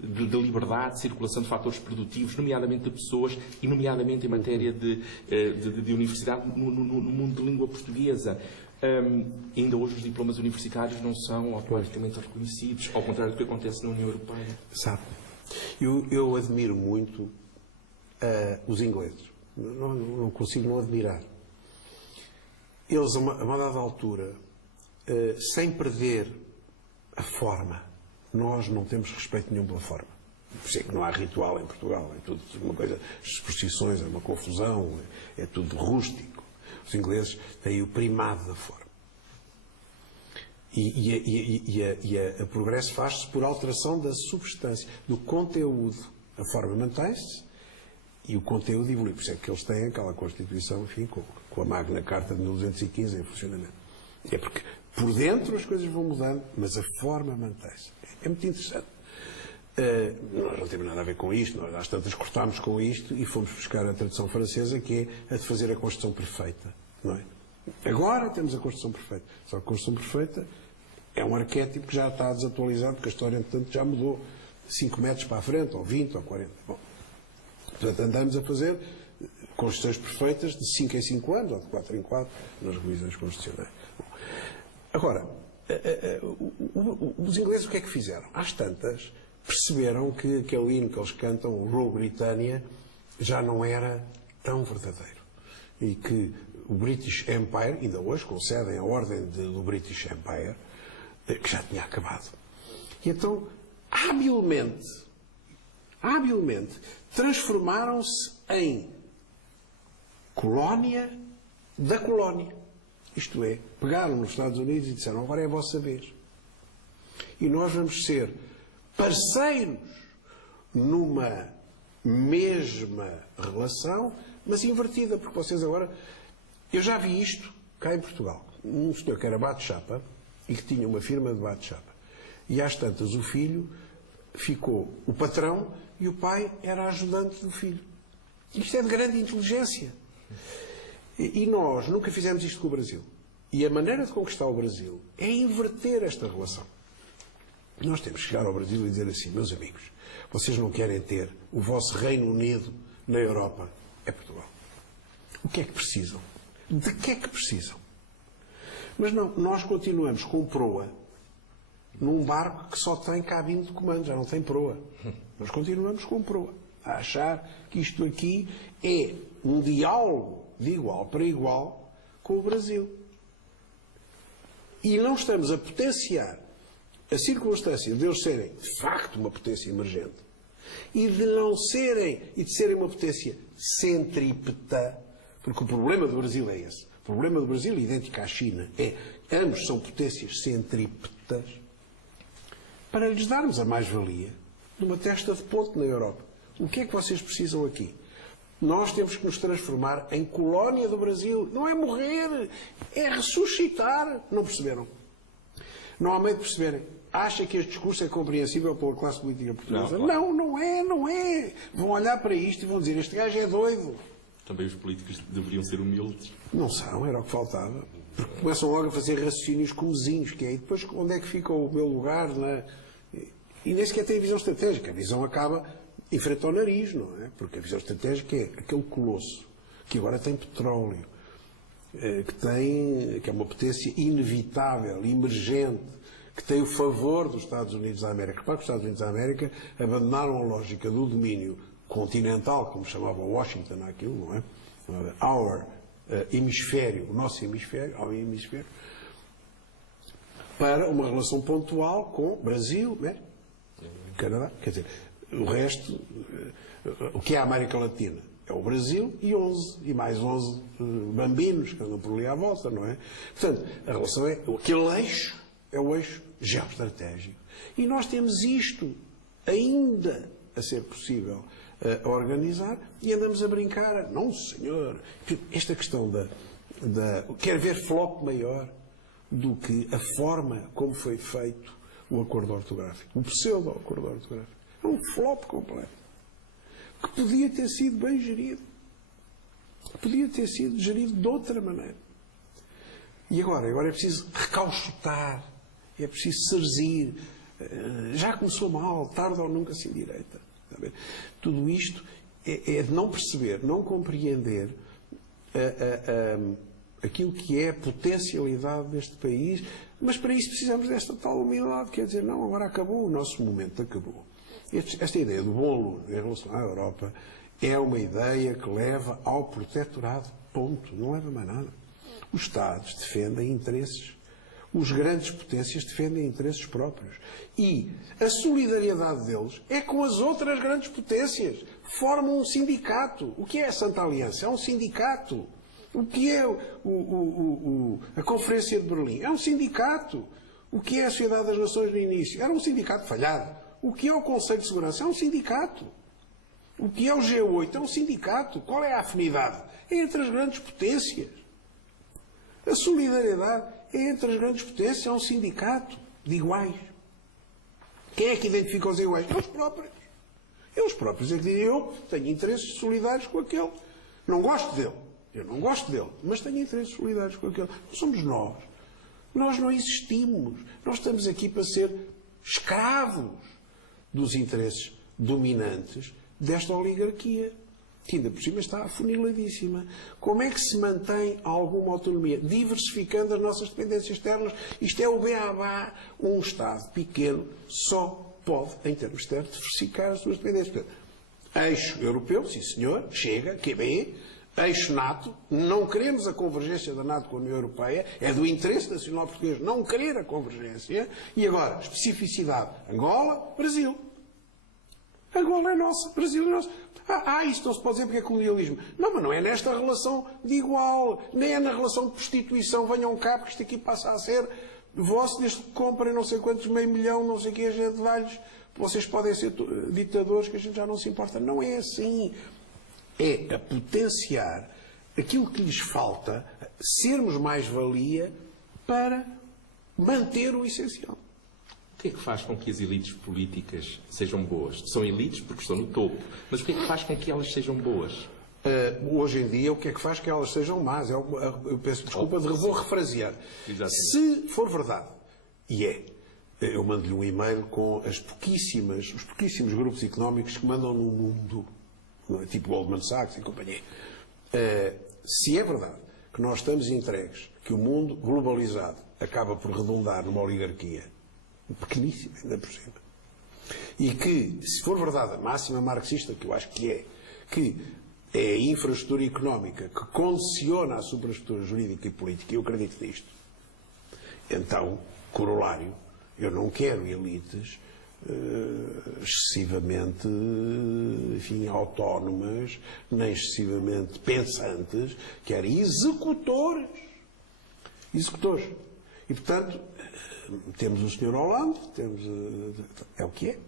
de liberdade, de circulação de fatores produtivos, nomeadamente de pessoas e nomeadamente em matéria de universidade no mundo de língua portuguesa? Ainda hoje os diplomas universitários não são automaticamente reconhecidos, ao contrário do que acontece na União Europeia. Sabe, eu admiro muito os ingleses. Não consigo não admirar. Eles, a uma dada altura, sem perder a forma, nós não temos respeito nenhum pela forma. Por isso é que não há ritual em Portugal. É tudo uma coisa, as procissões é uma confusão, é tudo rústico. Os ingleses têm o primado da forma. E o progresso faz-se por alteração da substância, do conteúdo. A forma mantém-se e o conteúdo evolui. Por isso é que eles têm aquela Constituição, enfim, com a Magna Carta de 1215 em funcionamento. É porque por dentro as coisas vão mudando, mas a forma mantém-se. É muito interessante. Nós não temos nada a ver com isto, nós às tantas cortámos com isto e fomos buscar a tradução francesa, que é a de fazer a Constituição perfeita. Não é? Agora temos a Constituição perfeita. Só que a Constituição perfeita é um arquétipo que já está desatualizado, porque a história, entretanto, já mudou 5 metros para a frente, ou 20, ou 40. Bom, portanto, andamos a fazer Constituições perfeitas de 5 em 5 anos, ou de 4 em 4, nas revisões constitucionais. Bom, agora, os ingleses o que é que fizeram? Às tantas, perceberam que aquele hino que eles cantam, o Rule Britannia, já não era tão verdadeiro. E que o British Empire, ainda hoje concedem a ordem do British Empire, que já tinha acabado. E então, habilmente, transformaram-se em colónia da colónia. Isto é, pegaram nos Estados Unidos e disseram, agora é a vossa vez. E nós vamos ser parceiros numa mesma relação, mas invertida, porque vocês agora... Eu já vi isto cá em Portugal. Um senhor que era bate-chapa e que tinha uma firma de bate-chapa. E às tantas o filho ficou o patrão e o pai era ajudante do filho. Isto é de grande inteligência. E nós nunca fizemos isto com o Brasil. E a maneira de conquistar o Brasil é inverter esta relação. Nós temos que chegar ao Brasil e dizer assim, meus amigos, vocês não querem ter o vosso Reino Unido na Europa, é Portugal. O que é que precisam? De que é que precisam? Mas não, nós continuamos com proa num barco que só tem cabine de comando, já não tem proa. Nós continuamos com proa, a achar que isto aqui é um diálogo de igual para igual com o Brasil. E não estamos a potenciar a circunstância de eles serem, de facto, uma potência emergente e de não serem, e de serem uma potência centrípeta, porque o problema do Brasil é esse. O problema do Brasil, idêntico à China, é ambos são potências centrípetas, para lhes darmos a mais-valia de uma testa de ponte na Europa. O que é que vocês precisam aqui? Nós temos que nos transformar em colónia do Brasil. Não é morrer, é ressuscitar. Não perceberam? Não há meio de perceberem. Acha que este discurso é compreensível pela classe política portuguesa? Não, claro. Não é. Vão olhar para isto e vão dizer, este gajo é doido. Também os políticos deveriam ser humildes. Não são, era o que faltava. Porque começam logo a fazer raciocínios comezinhos, que é, e depois onde é que fica o meu lugar? E nem sequer tem a visão estratégica. A visão acaba em frente ao nariz, não é? Porque a visão estratégica é aquele colosso que agora tem petróleo, que é uma potência inevitável, emergente, que tem o favor dos Estados Unidos da América. Repare que os Estados Unidos da América abandonaram a lógica do domínio continental, como chamava Washington aquilo, não é? Our hemisfério, o nosso hemisfério, our hemisfério, para uma relação pontual com Brasil, né? Canadá. Quer dizer, o resto, o que é a América Latina? É o Brasil e 11, e mais 11 bambinos que andam por ali à volta, não é? Portanto, a relação é, aquele eixo é o eixo geoestratégico. E nós temos isto ainda a ser possível a organizar e andamos a brincar. Não, senhor. Esta questão quer ver flop maior do que a forma como foi feito o acordo ortográfico, o pseudo-acordo ortográfico. É um flop completo. Que podia ter sido bem gerido. Podia ter sido gerido de outra maneira. E agora é preciso recauchutar, é preciso serzir. Já começou mal, tarde ou nunca se endireita. Tudo isto é de não perceber, não compreender aquilo que é a potencialidade deste país, mas para isso precisamos desta tal humildade, quer dizer, não, agora acabou, o nosso momento acabou. Esta ideia do bom aluno em relação à Europa é uma ideia que leva ao protetorado, ponto, não leva mais nada. Os Estados defendem interesses. Os grandes potências defendem interesses próprios. E a solidariedade deles é com as outras grandes potências. Formam um sindicato. O que é a Santa Aliança? É um sindicato. O que é a Conferência de Berlim? É um sindicato. O que é a Sociedade das Nações no início? Era um sindicato falhado. O que é o Conselho de Segurança? É um sindicato. O que é o G8? É um sindicato. Qual é a afinidade? É entre as grandes potências. A solidariedade é entre as grandes potências, é um sindicato de iguais. Quem é que identifica os iguais? Eles próprios. Eles próprios é que dizem, eu tenho interesses solidários com aquele. Não gosto dele. Eu não gosto dele, mas tenho interesses solidários com aquele. Não somos nós. Nós não existimos. Nós estamos aqui para ser escravos dos interesses dominantes desta oligarquia, que ainda por cima está afuniladíssima. Como é que se mantém alguma autonomia? Diversificando as nossas dependências externas. Isto é o beabá. Um Estado pequeno só pode, em termos externos, diversificar as suas dependências. Portanto, eixo europeu, sim senhor, chega, QB. Eixo NATO, não queremos a convergência da NATO com a União Europeia, é do interesse nacional português não querer a convergência. E agora, especificidade, Angola, Brasil. Angola é nossa, Brasil é nosso. Isso não se pode dizer porque é colonialismo. Não, mas não é nesta relação de igual, nem é na relação de prostituição. Venham cá, porque isto aqui passa a ser vosso, desde que comprem não sei quantos, meio milhão, não sei o que, a gente dá-lhes. Vocês podem ser ditadores, que a gente já não se importa. Não é assim. É a potenciar aquilo que lhes falta, sermos mais-valia para manter o essencial. O que é que faz com que as elites políticas sejam boas? São elites porque estão no topo, mas o que é que faz com que elas sejam boas? Hoje em dia, o que é que faz que elas sejam más? Eu peço desculpa, vou refrasear. Exatamente. Se for verdade, e eu mando-lhe um e-mail com os pouquíssimos grupos económicos que mandam no mundo, tipo Goldman Sachs e companhia. Se é verdade que nós estamos entregues, que o mundo globalizado acaba por redundar numa oligarquia pequeníssima, ainda por cima, e que, se for verdade, a máxima marxista, que eu acho que é a infraestrutura económica que condiciona a superestrutura jurídica e política, e eu acredito nisto, então, corolário, eu não quero elites excessivamente, enfim, autónomas, nem excessivamente pensantes, quero executores. Executores. E, portanto, temos o Sr. Hollande, é o que é.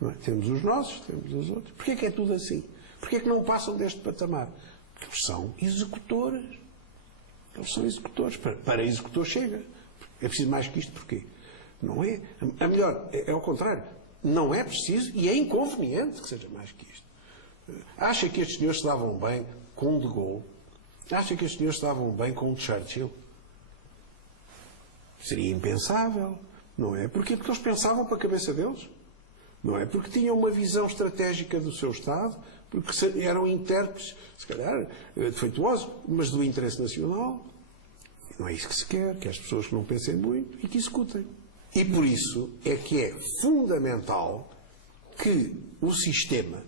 Não é? Temos os nossos, temos os outros. Porquê que é tudo assim? Porquê que não passam deste patamar? Porque eles são executores. Eles são executores. Para executor chega. É preciso mais que isto, porquê? Não é. A melhor, é ao contrário. Não é preciso e é inconveniente que seja mais que isto. Acha que estes senhores se davam bem com De Gaulle? Acha que estes senhores se davam bem com Churchill? Seria impensável. Não é? Porquê? Porque eles pensavam para a cabeça deles. Não é? Porque tinham uma visão estratégica do seu Estado, porque eram intérpretes, se calhar, defeituosos, mas do interesse nacional. Não é isso que se quer, que as pessoas que não pensem muito e que executem. E por isso é que é fundamental que o sistema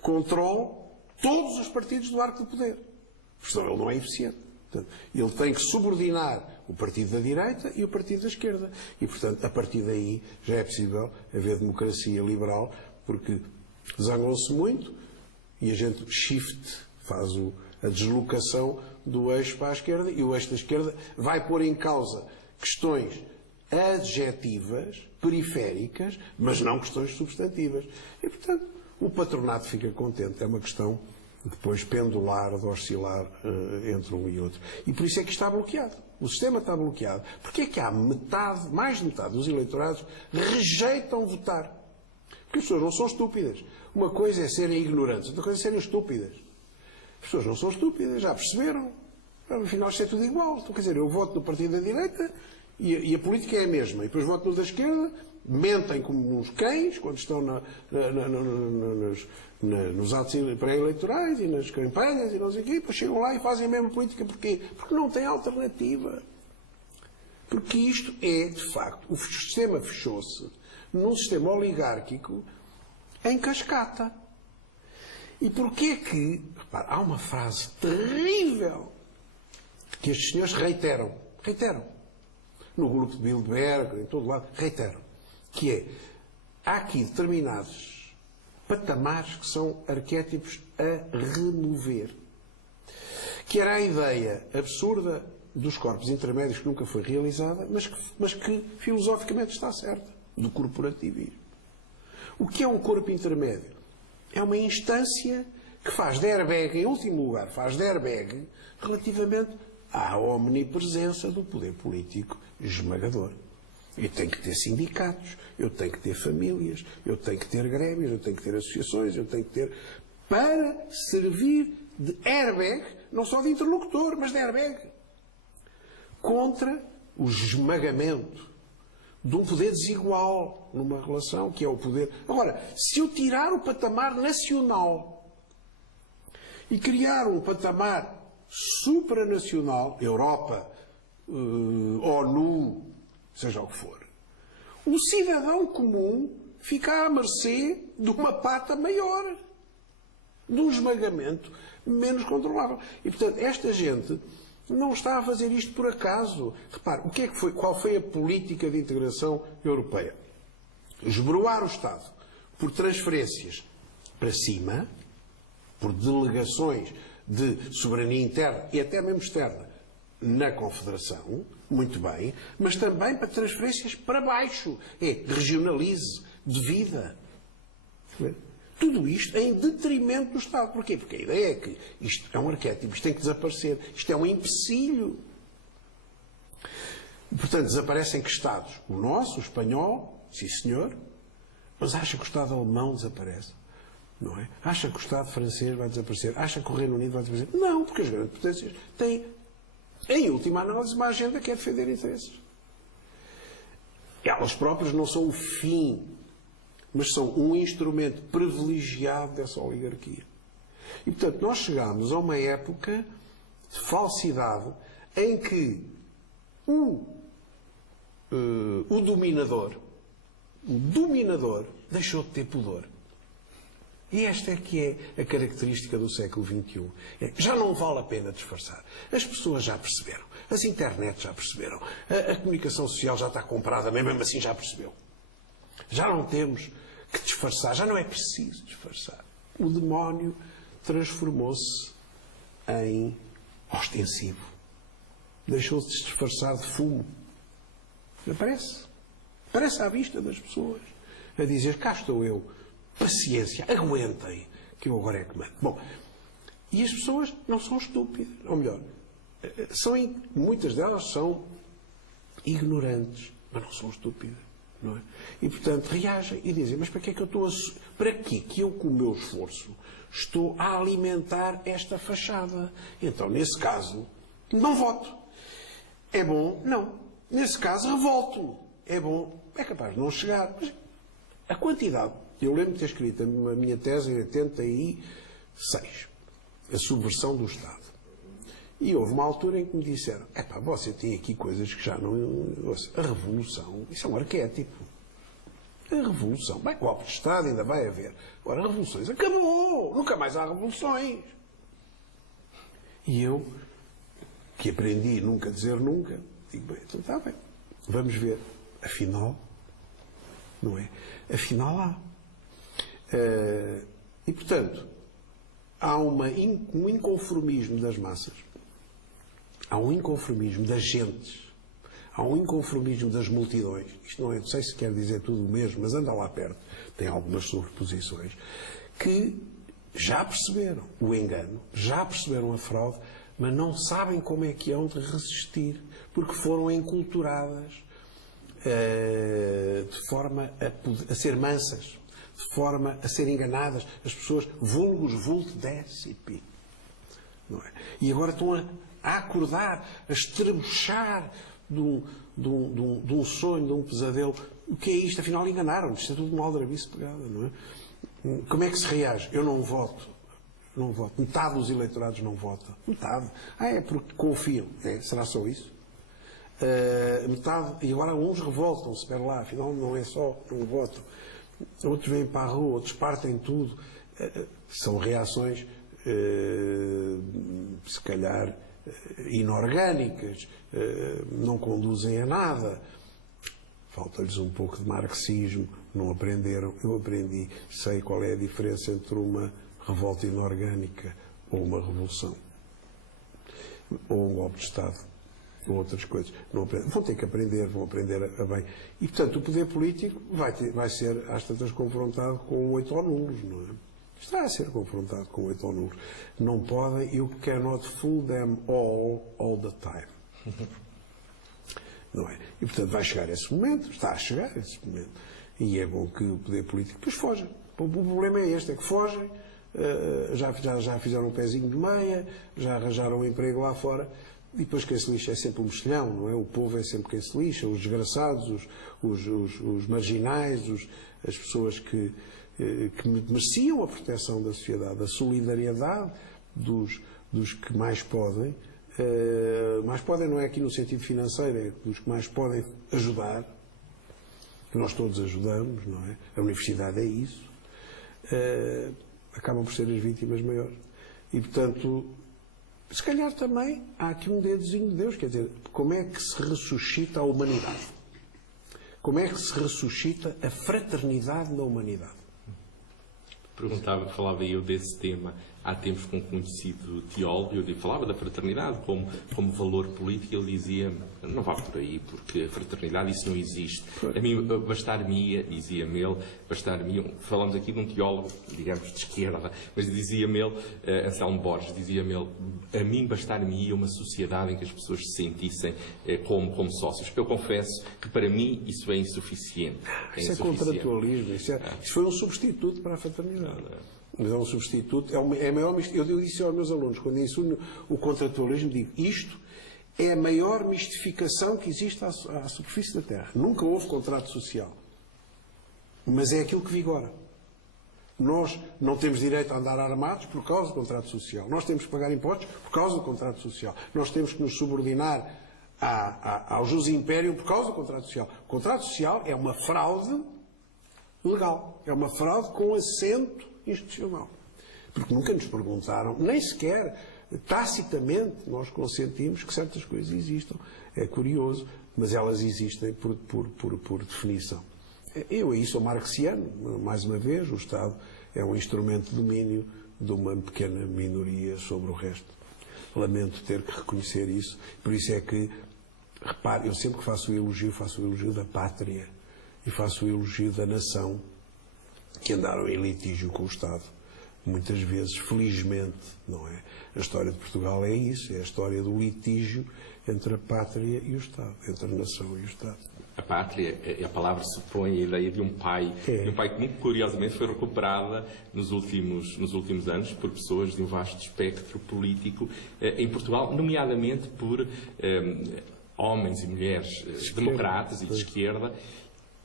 controle todos os partidos do arco do poder. Porque senão ele não é eficiente. Portanto, ele tem que subordinar o partido da direita e o partido da esquerda. E, portanto, a partir daí já é possível haver democracia liberal, porque zangam-se muito e a gente faz a deslocação do eixo para a esquerda e o eixo da esquerda vai pôr em causa questões adjetivas, periféricas, mas não questões substantivas. E, portanto, o patronato fica contente. É uma questão depois pendular, de oscilar entre um e outro. E por isso é que está bloqueado. O sistema está bloqueado. Porque é que há mais de metade dos eleitorados rejeitam votar? Porque as pessoas não são estúpidas. Uma coisa é serem ignorantes, outra coisa é serem estúpidas. As pessoas não são estúpidas, já perceberam. Afinal, isto é tudo igual. Então, quer dizer, eu voto no partido da direita e a política é a mesma. E depois voto no da esquerda, mentem como uns cães quando estão nos atos pré-eleitorais e nas campanhas e não sei o quê, depois chegam lá e fazem a mesma política. Porquê? Porque não tem alternativa. Porque isto é, de facto, o sistema fechou-se num sistema oligárquico em cascata. E porquê que, repara, há uma frase terrível que estes senhores reiteram, no grupo de Bilderberg, em todo lado, reiteram, que é, há aqui determinados patamares que são arquétipos a remover. Que era a ideia absurda dos corpos intermédios que nunca foi realizada, mas que filosoficamente está certa, do corporativismo. O que é um corpo intermédio? É uma instância que faz de airbag, em último lugar, faz de airbag relativamente à omnipresença do poder político esmagador. Eu tenho que ter sindicatos, eu tenho que ter famílias, eu tenho que ter grêmios, eu tenho que ter associações, eu tenho que ter... para servir de airbag, não só de interlocutor, mas de airbag, contra o esmagamento de um poder desigual numa relação, que é o poder... Agora, se eu tirar o patamar nacional e criar um patamar supranacional, Europa, ONU, seja o que for, o cidadão comum fica à mercê de uma pata maior, de um esmagamento menos controlável. E, portanto, esta gente não está a fazer isto por acaso. Repare, qual foi a política de integração europeia? Esbroar o Estado por transferências para cima, por delegações de soberania interna e até mesmo externa na Confederação, muito bem, mas também para transferências para baixo. Regionalize, divida. Tudo isto em detrimento do Estado. Porquê? Porque a ideia é que isto é um arquétipo, isto tem que desaparecer. Isto é um empecilho. E, portanto, desaparecem que Estados? O nosso, o espanhol, sim senhor, mas acha que o Estado alemão desaparece? Não é? Acha que o Estado francês vai desaparecer? Acha que o Reino Unido vai desaparecer? Não, porque as grandes potências têm, em última análise, uma agenda que é defender interesses. Elas próprias não são o fim, mas são um instrumento privilegiado dessa oligarquia. E, portanto, nós chegámos a uma época de falsidade em que o dominador deixou de ter pudor. E esta é que é a característica do século XXI. Já não vale a pena disfarçar. As pessoas já perceberam. As internets já perceberam. A comunicação social já está comprada, mesmo assim já percebeu. Já não temos que disfarçar. Já não é preciso disfarçar. O demónio transformou-se em ostensivo. Deixou-se de disfarçar de fumo. Aparece à vista das pessoas. A dizer, cá estou eu. Paciência, aguentem, que eu agora é que mando. Bom, e as pessoas não são estúpidas. Ou melhor, muitas delas são ignorantes, mas não são estúpidas. Não é? E, portanto, reagem e dizem, mas para que é que eu estou a... Para que eu, com o meu esforço, estou a alimentar esta fachada? Então, nesse caso, não voto. É bom? Não. Nesse caso, revolto-me. É bom? É capaz de não chegar. Mas a quantidade... Eu lembro de ter escrito a minha tese em 86, a subversão do Estado. E houve uma altura em que me disseram, você tem aqui coisas que já não... A revolução, isso é um arquétipo. A revolução, golpe de Estado ainda vai haver. Agora, revoluções, acabou! Nunca mais há revoluções. E eu, que aprendi nunca a dizer nunca, digo, então está bem, vamos ver. Afinal, não é? Afinal há. E, portanto, há um inconformismo das massas, há um inconformismo das gentes, há um inconformismo das multidões. Isto não sei se quer dizer tudo o mesmo, mas anda lá perto, tem algumas sobreposições, que já perceberam o engano, já perceberam a fraude, mas não sabem como é que hão de resistir, porque foram enculturadas de forma a ser mansas, de forma a ser enganadas. As pessoas, vulgos vult decipi. Não é? E agora estão a acordar, a estrebuchar de um sonho, de um pesadelo. O que é isto? Afinal, enganaram-nos. Isto é tudo uma aldrabice pegada, não é? Como é que se reage? Eu não voto. Não voto. Metade dos eleitorados não vota. Metade. É porque confiam. Será só isso? Metade. E agora uns revoltam-se. Espera lá, afinal não é só um voto. Outros vêm para a rua, outros partem tudo. São reações, se calhar, inorgânicas, não conduzem a nada. Falta-lhes um pouco de marxismo, não aprenderam. Eu aprendi, sei qual é a diferença entre uma revolta inorgânica ou uma revolução. Ou um golpe de Estado. Ou outras coisas. Não vão ter que aprender, vão aprender a bem. E, portanto, o poder político vai ser, às tantas, confrontado com 8 ou nulos, não é? Está a ser confrontado com 8 ou nulos. Não podem, you cannot fool them all the time. Não é? E, portanto, vai chegar esse momento, está a chegar esse momento. E é bom que o poder político depois foja. O problema é este, é que fogem, já fizeram um pezinho de meia, já arranjaram um emprego lá fora. E depois quem se lixa é sempre o mexilhão, não é? O povo é sempre quem se lixa, os desgraçados, os marginais, as pessoas que mereciam a proteção da sociedade, a solidariedade dos que mais podem. Mais podem não é aqui no sentido financeiro, é dos que mais podem ajudar, que nós todos ajudamos, não é? A universidade é isso. Acabam por ser as vítimas maiores. E, portanto, se calhar também há aqui um dedozinho de Deus, quer dizer, como é que se ressuscita a humanidade? Como é que se ressuscita a fraternidade na humanidade? Falava eu desse tema há tempos com um conhecido teólogo, eu falava da fraternidade como valor político, ele dizia, não vá por aí, porque a fraternidade, isso não existe. A mim, bastar-me-ia, dizia-me ele, falamos aqui de um teólogo, digamos, de esquerda, mas dizia-me ele, Anselmo Borges, dizia-me ele, a mim bastar-me-ia uma sociedade em que as pessoas se sentissem como sócios. Eu confesso que para mim isso é insuficiente. Isso é contratualismo, isso foi um substituto para a fraternidade. Mas é um substituto, é a maior. Eu disse aos meus alunos, quando ensino o contratualismo, digo, isto é a maior mistificação que existe à superfície da Terra. Nunca houve contrato social. Mas é aquilo que vigora. Nós não temos direito a andar armados por causa do contrato social. Nós temos que pagar impostos por causa do contrato social. Nós temos que nos subordinar ao jus imperium por causa do contrato social. O contrato social é uma fraude legal. É uma fraude com assento institucional. Porque nunca nos perguntaram, nem sequer tacitamente nós consentimos que certas coisas existam. É curioso, mas elas existem por definição. Eu aí sou marxiano, mais uma vez, o Estado é um instrumento de domínio de uma pequena minoria sobre o resto. Lamento ter que reconhecer isso, por isso é que, repare, eu sempre que faço o elogio da pátria e faço o elogio da nação que andaram em litígio com o Estado. Muitas vezes, felizmente, não é? A história de Portugal é isso, é a história do litígio entre a pátria e o Estado, entre a nação e o Estado. A pátria, a palavra supõe a ideia de um pai, que muito curiosamente foi recuperada nos últimos anos por pessoas de um vasto espectro político em Portugal, nomeadamente por homens e mulheres democratas e de esquerda.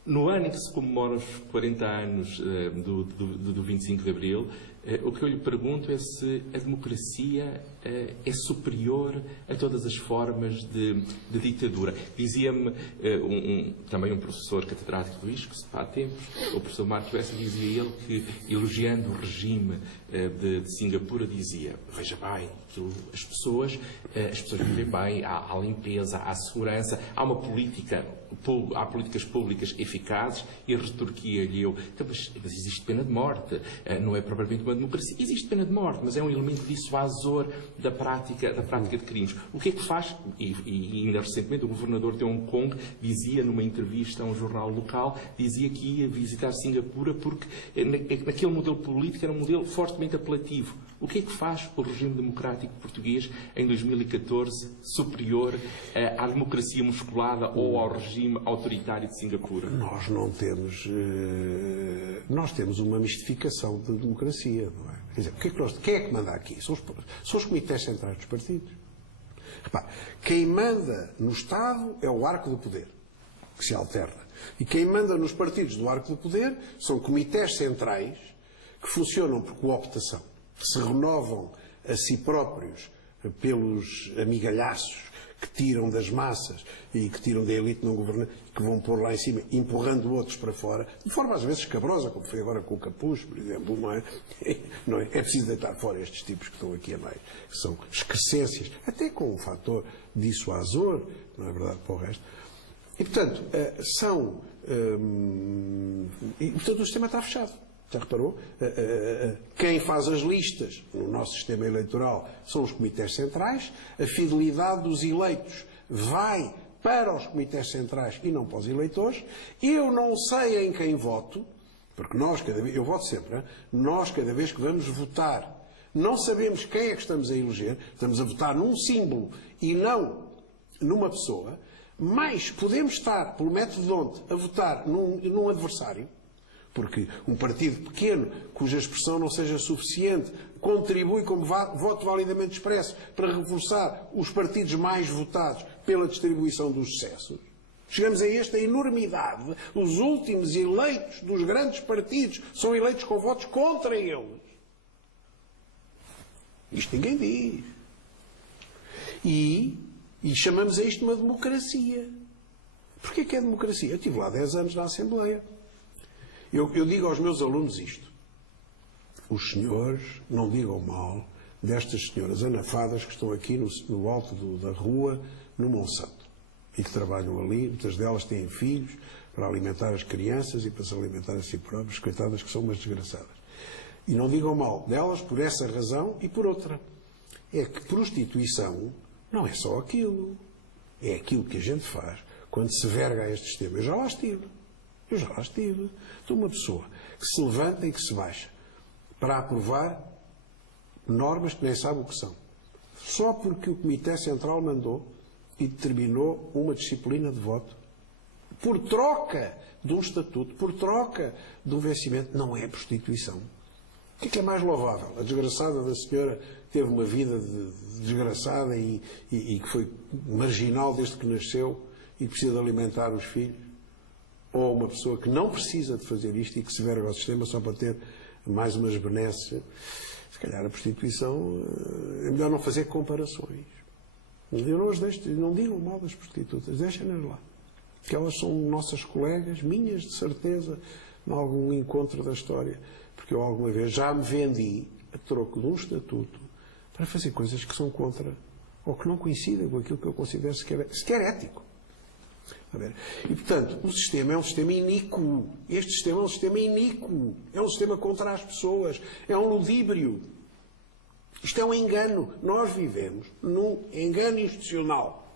No ano em que se comemora os 40 anos do 25 de Abril, o que eu lhe pergunto é se a democracia é superior a todas as formas de ditadura. Dizia-me também um professor catedrático do ISCS, há tempos, o professor Marco Essa, dizia ele que, elogiando o regime de Singapura, dizia, veja bem, as pessoas vivem bem, há limpeza, há segurança, há políticas públicas eficazes, e retorquia-lhe eu, então, mas existe pena de morte, não é propriamente uma democracia, existe pena de morte, mas é um elemento dissuasor da prática de crimes. O que é que faz, e ainda recentemente o governador de Hong Kong dizia numa entrevista a um jornal local, dizia que ia visitar Singapura porque naquele modelo político era um modelo fortemente apelativo. O que é que faz o regime democrático português em 2014 superior à democracia musculada ou ao regime autoritário de Singapura? Nós não temos... nós temos uma mistificação de democracia, não é? Quer dizer, quem é que manda aqui? São os comitês centrais dos partidos. Repare, quem manda no Estado é o arco do poder, que se alterna. E quem manda nos partidos do arco do poder são comitês centrais que funcionam por cooptação, que se renovam a si próprios pelos amigalhaços que tiram das massas e que tiram da elite não governante, que vão pôr lá em cima, empurrando outros para fora, de forma às vezes escabrosa, como foi agora com o Capuz, por exemplo, não é? Não é? É preciso deitar fora estes tipos que estão aqui a meio, que são excrescências, até com um fator dissuasor, não é verdade, para o resto. E, portanto, portanto, o sistema está fechado. Já reparou? Quem faz as listas no nosso sistema eleitoral são os comitês centrais, a fidelidade dos eleitos vai para os comitês centrais e não para os eleitores. Eu não sei em quem voto, porque eu voto sempre, nós cada vez que vamos votar, não sabemos quem é que estamos a eleger, estamos a votar num símbolo e não numa pessoa, mas podemos estar, pelo método de onde, a votar num adversário, porque um partido pequeno, cuja expressão não seja suficiente, contribui como voto validamente expresso para reforçar os partidos mais votados pela distribuição dos excessos. Chegamos a esta enormidade. Os últimos eleitos dos grandes partidos são eleitos com votos contra eles. Isto ninguém diz. E chamamos a isto uma democracia. Porquê que é democracia? Eu estive lá 10 anos na Assembleia. Eu digo aos meus alunos isto. Os senhores não digam mal destas senhoras anafadas que estão aqui no alto da rua, no Monsanto, e que trabalham ali. Muitas delas têm filhos para alimentar as crianças e para se alimentar a si próprias, coitadas que são umas desgraçadas. E não digam mal delas por essa razão e por outra. É que prostituição não é só aquilo. É aquilo que a gente faz quando se verga a este sistema. Eu já lá estive. Então, uma pessoa que se levanta e que se baixa para aprovar normas que nem sabe o que são, só porque o Comitê Central mandou e determinou uma disciplina de voto, por troca de um estatuto, por troca de um vencimento, não é prostituição. O que é mais louvável? A desgraçada da senhora teve uma vida desgraçada e que foi marginal desde que nasceu e que precisa de alimentar os filhos? Ou uma pessoa que não precisa de fazer isto e que se verga ao sistema só para ter mais umas benesses? Se calhar a prostituição é melhor não fazer comparações. Eu não as deixo, não digam mal das prostitutas, deixem-nas lá. Porque elas são nossas colegas, minhas de certeza, em algum encontro da história. Porque eu alguma vez já me vendi a troco de um estatuto para fazer coisas que são contra ou que não coincidem com aquilo que eu considero sequer ético. E, portanto, o sistema é um sistema iníquo. Este sistema é um sistema iníquo. É um sistema contra as pessoas. É um ludíbrio. Isto é um engano. Nós vivemos num engano institucional,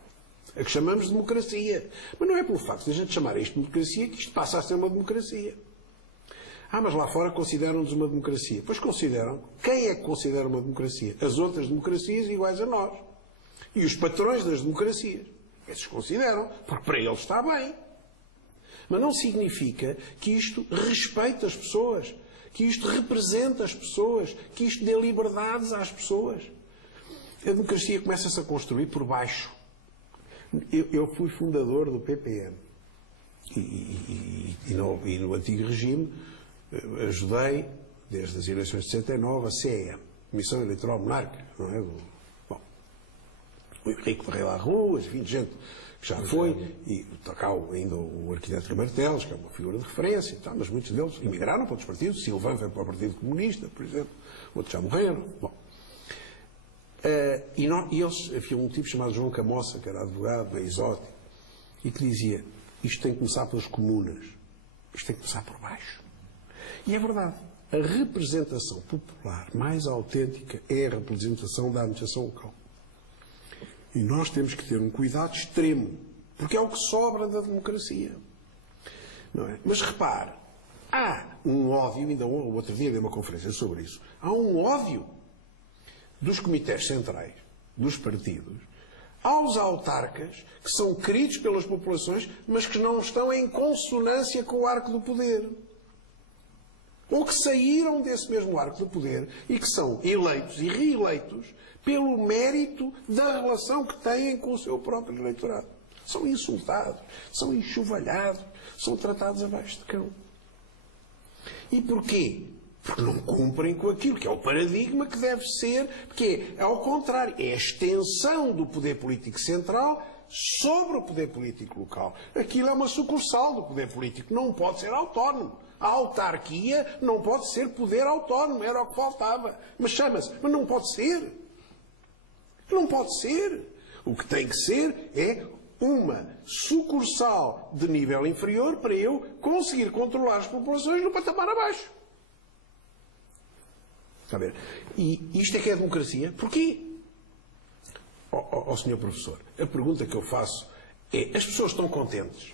a que chamamos de democracia. Mas não é pelo facto de a gente chamar isto de democracia que isto passa a ser uma democracia. Mas lá fora consideram-nos uma democracia. Pois consideram. Quem é que considera uma democracia? As outras democracias iguais a nós. E os patrões das democracias. Esses consideram, porque para eles está bem. Mas não significa que isto respeite as pessoas, que isto represente as pessoas, que isto dê liberdades às pessoas. A democracia começa-se a construir por baixo. Eu fui fundador do PPM. E no antigo regime ajudei, desde as eleições de 69, a CEM, Comissão Eleitoral Monárquica, não é? O Henrique Ferreira Ruas, enfim, gente que já foi, e está cá ainda o arquiteto Martelos, que é uma figura de referência, tá, mas muitos deles emigraram para outros partidos. Silvão foi para o Partido Comunista, por exemplo, outros já morreram. Bom. E eles, havia um tipo chamado João Camossa, que era advogado, bem exótico, e que dizia: isto tem que começar pelas comunas, isto tem que começar por baixo. E é verdade. A representação popular mais autêntica é a representação da administração local. E nós temos que ter um cuidado extremo, porque é o que sobra da democracia. Não é? Mas repare, há um ódio, ainda o outro dia dei uma conferência sobre isso, há um ódio dos comitês centrais, dos partidos, aos autarcas, que são queridos pelas populações, mas que não estão em consonância com o arco do poder. Ou que saíram desse mesmo arco do poder e que são eleitos e reeleitos pelo mérito da relação que têm com o seu próprio eleitorado. São insultados, são enxovalhados, são tratados abaixo de cão. E porquê? Porque não cumprem com aquilo que é o paradigma que deve ser, porque é ao contrário, é a extensão do poder político central sobre o poder político local. Aquilo é uma sucursal do poder político, não pode ser autónomo. A autarquia não pode ser poder autónomo, era o que faltava. Mas chama-se, mas não pode ser. Não pode ser. O que tem que ser é uma sucursal de nível inferior para eu conseguir controlar as populações no patamar abaixo. Está a ver? E isto é que é democracia. Porquê? Ó senhor professor, a pergunta que eu faço é: as pessoas estão contentes?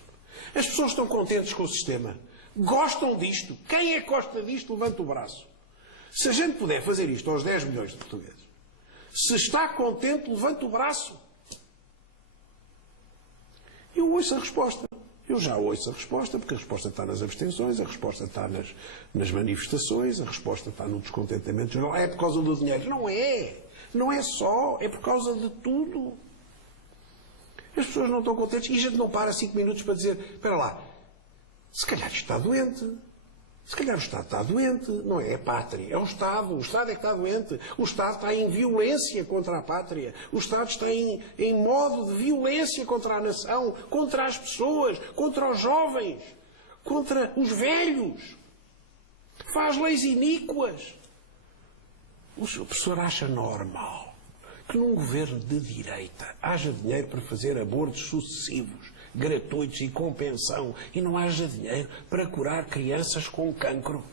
As pessoas estão contentes com o sistema? Gostam disto? Quem é que gosta disto? Levanta o braço. Se a gente puder fazer isto aos 10 milhões de portugueses, se está contente, levanta o braço. Eu ouço a resposta. Eu já ouço a resposta, porque a resposta está nas abstenções, a resposta está nas manifestações, a resposta está no descontentamento geral. É por causa do dinheiro. Não é. Não é só. É por causa de tudo. As pessoas não estão contentes e a gente não para 5 minutos para dizer: espera lá, se calhar isto está doente. Se calhar o Estado está doente. Não é a pátria, é o Estado. O Estado é que está doente. O Estado está em violência contra a pátria. O Estado está em modo de violência contra a nação, contra as pessoas, contra os jovens, contra os velhos. Faz leis iníquas. O senhor professor acha normal que num governo de direita haja dinheiro para fazer abortos sucessivos, gratuitos e com pensão, e não haja dinheiro para curar crianças com cancro?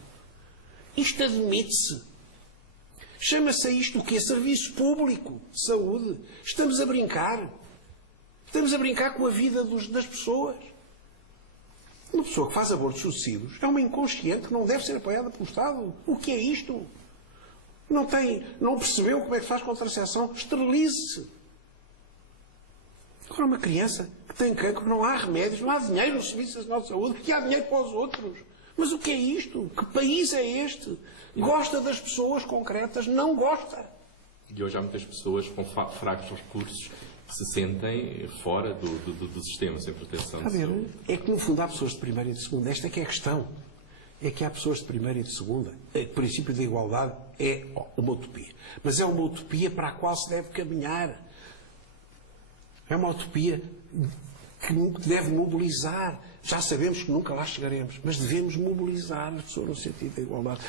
Isto admite-se. Chama-se a isto o quê? Serviço público de saúde. Estamos a brincar. Estamos a brincar com a vida das pessoas. Uma pessoa que faz abortos sucessivos é uma inconsciente que não deve ser apoiada pelo Estado. O que é isto? Não percebeu como é que faz contracepção? Esterilize-se. Agora, uma criança que tem cancro, não há remédios, não há dinheiro no Serviço Nacional de Saúde, e há dinheiro para os outros. Mas o que é isto? Que país é este? Gosta das pessoas concretas? Não gosta. E hoje há muitas pessoas com fracos recursos que se sentem fora do sistema, sem proteção. Está a ver? É que, no fundo, há pessoas de primeira e de segunda. Esta é que é a questão. É que há pessoas de primeira e de segunda. O princípio da igualdade é uma utopia. Mas é uma utopia para a qual se deve caminhar. É uma utopia que deve mobilizar. Já sabemos que nunca lá chegaremos, mas devemos mobilizar as pessoas no sentido da igualdade.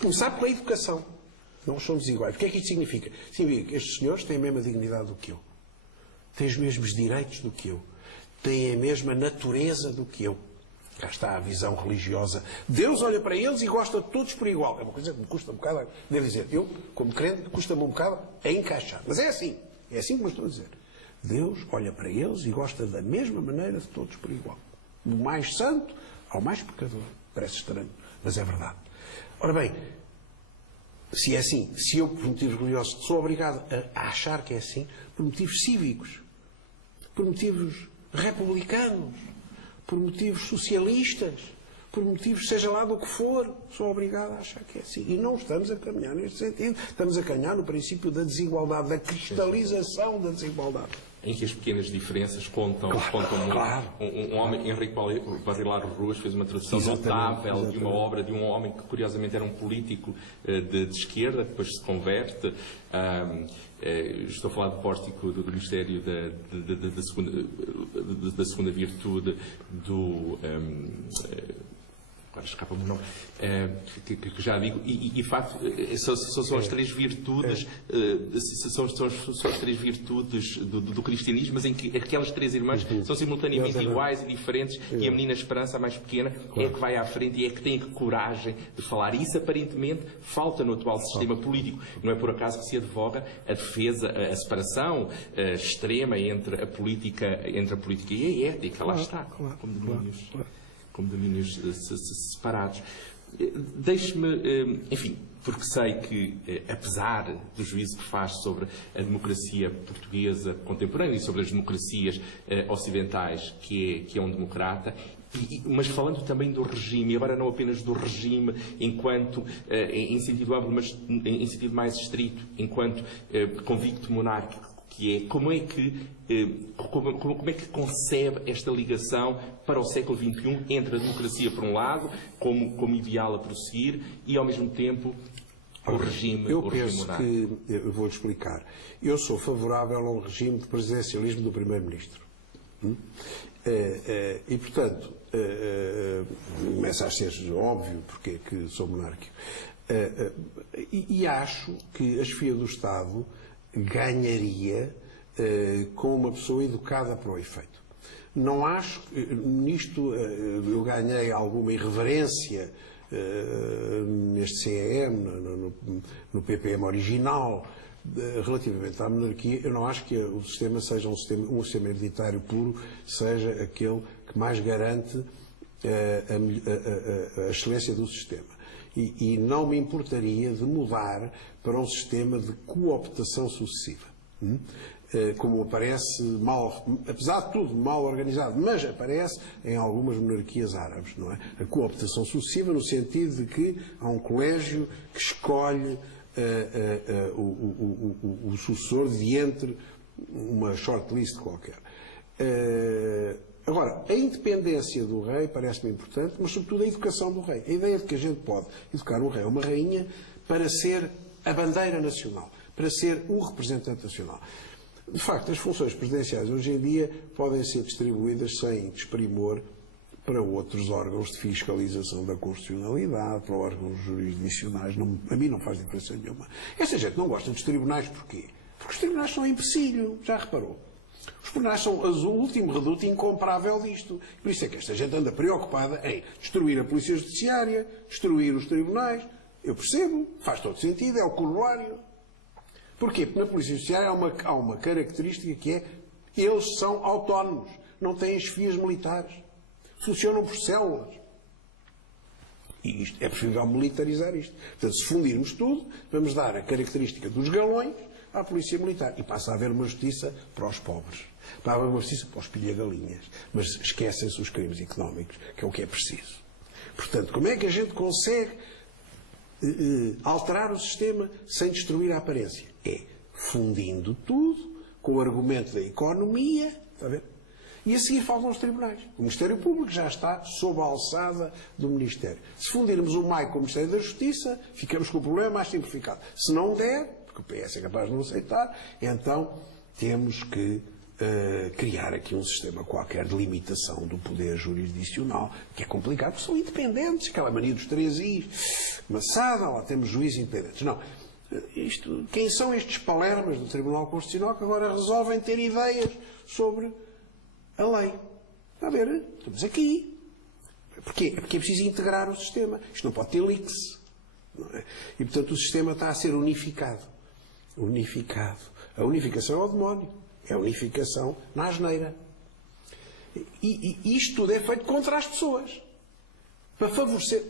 Começar pela educação. Nós somos iguais. O que é que isto significa? Significa que estes senhores têm a mesma dignidade do que eu. Têm os mesmos direitos do que eu. Têm a mesma natureza do que eu. Cá está a visão religiosa. Deus olha para eles e gosta de todos por igual. É uma coisa que me custa um bocado, devo dizer. Eu, como crente, custa-me um bocado a encaixar. Mas é assim. É assim como eu estou a dizer. Deus olha para eles e gosta da mesma maneira de todos por igual. Do mais santo ao mais pecador. Parece estranho, mas é verdade. Ora bem, se é assim, se eu, por motivos religiosos, sou obrigado a achar que é assim, por motivos cívicos, por motivos republicanos, por motivos socialistas, por motivos seja lá do que for, sou obrigado a achar que é assim. E não estamos a caminhar neste sentido. Estamos a caminhar no princípio da desigualdade, da cristalização da desigualdade. Em que as pequenas diferenças contam muito. Claro. Um homem, Henrique Barrilar Ruas, fez uma tradução notável de uma obra de um homem que, curiosamente, era um político de esquerda, que depois se converte. Estou a falar do pórtico do Ministério da Segunda Virtude do... agora escapa-me o nome, que já digo, e de facto são as três virtudes, são as três virtudes do cristianismo, mas em que aquelas três irmãs são simultaneamente iguais e diferentes, e a menina Esperança, a mais pequena, é que vai à frente e é que tem coragem de falar. E isso aparentemente falta no atual sistema político. Não é por acaso que se advoga a defesa, a separação extrema entre a política e a ética. Lá está, como domínios separados. Deixe-me, enfim, porque sei que, apesar do juízo que faz sobre a democracia portuguesa contemporânea e sobre as democracias ocidentais, que é um democrata, mas falando também do regime, e agora não apenas do regime enquanto, em sentido amplo, mas em sentido mais estrito, enquanto convicto monárquico, que é como é que concebe esta ligação para o século XXI entre a democracia, por um lado, como ideal a prosseguir, e, ao mesmo tempo, o regime monárquico? Eu vou-te explicar. Eu sou favorável a um regime de presidencialismo do Primeiro-Ministro. E, portanto, começa a ser óbvio porque é que sou monárquico. E acho que a chefia do Estado ganharia com uma pessoa educada para o efeito. Não acho que nisto eu ganhei alguma irreverência neste CEM, no PPM original, relativamente à monarquia. Eu não acho que o sistema seja um sistema hereditário puro, seja aquele que mais garante a excelência do sistema. E não me importaria de mudar para um sistema de cooptação sucessiva. Como aparece apesar de tudo, mal organizado, mas aparece em algumas monarquias árabes, não é? A cooptação sucessiva no sentido de que há um colégio que escolhe o sucessor de entre uma shortlist qualquer. Agora, a independência do rei parece-me importante, mas sobretudo a educação do rei. A ideia de que a gente pode educar um rei ou uma rainha para ser a bandeira nacional, para ser o representante nacional. De facto, as funções presidenciais hoje em dia podem ser distribuídas sem desprimor para outros órgãos de fiscalização da constitucionalidade, para órgãos jurisdicionais. A mim não faz diferença nenhuma. Esta gente não gosta dos tribunais porquê? Porque os tribunais são empecilho, já reparou? Os tribunais são o último reduto incomparável disto. Por isso é que esta gente anda preocupada em destruir a Polícia Judiciária, destruir os tribunais. Eu percebo, faz todo sentido, é o corolário. Porquê? Porque na Polícia Judiciária há uma característica que é eles são autónomos, não têm chefias militares, funcionam por células. E isto, é preferível militarizar isto. Portanto, se fundirmos tudo, vamos dar a característica dos galões à Polícia Militar. E passa a haver uma justiça para os pobres. Passa a haver uma justiça para os pilha-galinhas. Mas esquecem-se os crimes económicos, que é o que é preciso. Portanto, como é que a gente consegue alterar o sistema sem destruir a aparência? É fundindo tudo com o argumento da economia, está a ver? E a seguir faltam os tribunais. O Ministério Público já está sob a alçada do Ministério. Se fundirmos o MAI com o Ministério da Justiça, ficamos com o problema mais simplificado. Se não der, porque o PS é capaz de não aceitar, então temos que criar aqui um sistema qualquer de limitação do poder jurisdicional, que é complicado, porque são independentes, aquela mania dos 3 Is, maçada, lá temos juízes independentes. Não. Quem são estes palermas do Tribunal Constitucional que agora resolvem ter ideias sobre a lei? Está a ver? Estamos aqui. Porquê? É porque é preciso integrar o sistema. Isto não pode ter leaks. Não é? E, portanto, o sistema está a ser unificado. Unificado. A unificação é o demónio. É a unificação na asneira. E isto tudo é feito contra as pessoas. Para favorecer.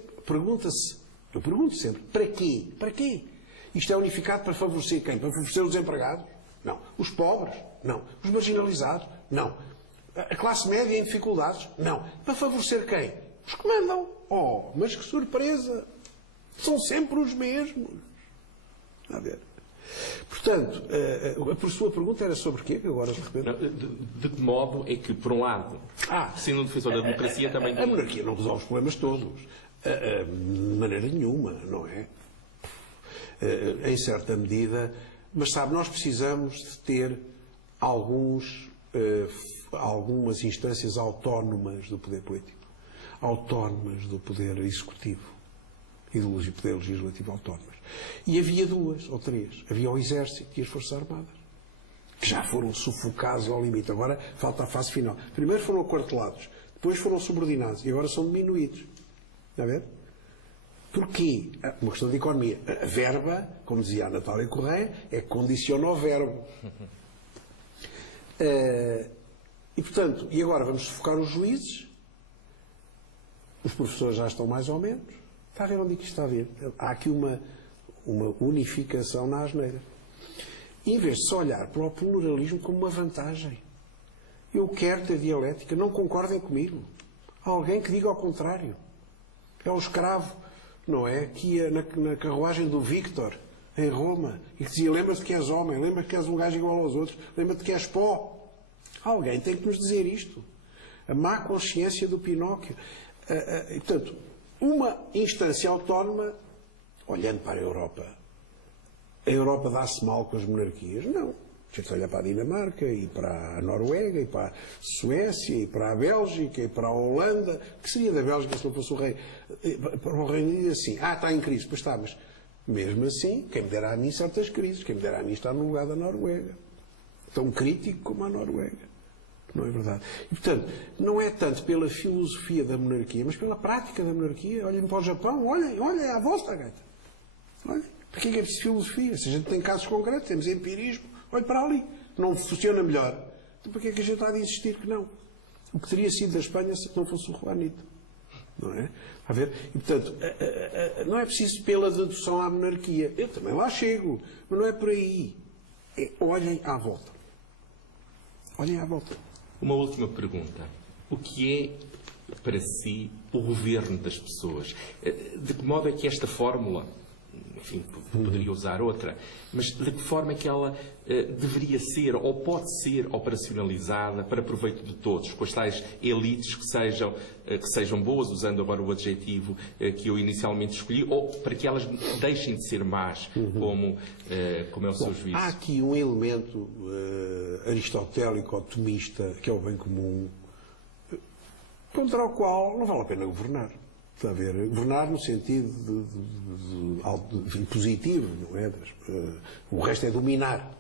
Eu pergunto sempre, para quê? Para quê? Isto é unificado para favorecer quem? Para favorecer os empregados? Não. Os pobres? Não. Os marginalizados? Não. A classe média em dificuldades? Não. Para favorecer quem? Os que mandam. Oh, mas que surpresa! São sempre os mesmos. A ver. Portanto, a sua pergunta era sobre quê? Agora, de repente... De que modo é que, por um lado, sendo um defensor da democracia, também... A monarquia não resolve os problemas todos. De maneira nenhuma, não é? Em certa medida. Mas, sabe, nós precisamos de ter algumas instâncias autónomas do poder político. Autónomas do poder executivo e do poder legislativo autónomas. E havia 2 ou 3. Havia o Exército e as Forças Armadas, que já foram sufocados ao limite. Agora falta a fase final. Primeiro foram aquartelados, depois foram subordinados e agora são diminuídos. Está a ver? Porquê? Uma questão de economia. A verba, como dizia a Natália Correia, é que condiciona o verbo. E, portanto, e agora vamos sufocar os juízes. Os professores já estão mais ou menos. Está a ver onde é que isto está a ver? Há aqui uma unificação na asneira. E, em vez de se olhar para o pluralismo como uma vantagem, eu quero ter dialética, não concordem comigo. Há alguém que diga ao contrário. É o escravo, não é? Que ia na carruagem do Víctor, em Roma, e que dizia: lembra-te que és homem, lembra-te que és um gajo igual aos outros, lembra-te que és pó. Alguém tem que nos dizer isto. A má consciência do Pinóquio. E, portanto, uma instância autónoma, olhando para a Europa dá-se mal com as monarquias? Não. A gente olha para a Dinamarca, e para a Noruega, e para a Suécia, e para a Bélgica, e para a Holanda. O que seria da Bélgica se não fosse o rei? Para o Reino Unido, assim, está em crise. Pois está, mas mesmo assim, quem me dera a mim certas crises, quem me dera a mim está no lugar da Noruega. Tão crítico como a Noruega. Não é verdade? E, portanto, não é tanto pela filosofia da monarquia, mas pela prática da monarquia. Olhem para o Japão, olhem à volta, gaita. Olhem, para que é preciso filosofia? Se a gente tem casos concretos, temos empirismo, olhe para ali. Não funciona melhor. Então, para que é que a gente há de insistir que não? O que teria sido da Espanha se não fosse o Juanito? Não é? A ver? E, portanto, não é preciso pela dedução à monarquia. Eu também lá chego, mas não é por aí. Olhem à volta. Olhem à volta. Uma última pergunta. O que é, para si, o governo das pessoas? De que modo é que esta fórmula, enfim, poderia usar outra, mas de que forma é que ela deveria ser ou pode ser operacionalizada para proveito de todos, com as tais elites que sejam boas, usando agora o adjetivo que eu inicialmente escolhi, ou para que elas deixem de ser más, como é o seu juízo? Há aqui um elemento aristotélico, otimista, que é o bem comum, contra o qual não vale a pena governar. Está a ver? Governar no sentido de positivo, não é? O resto é dominar.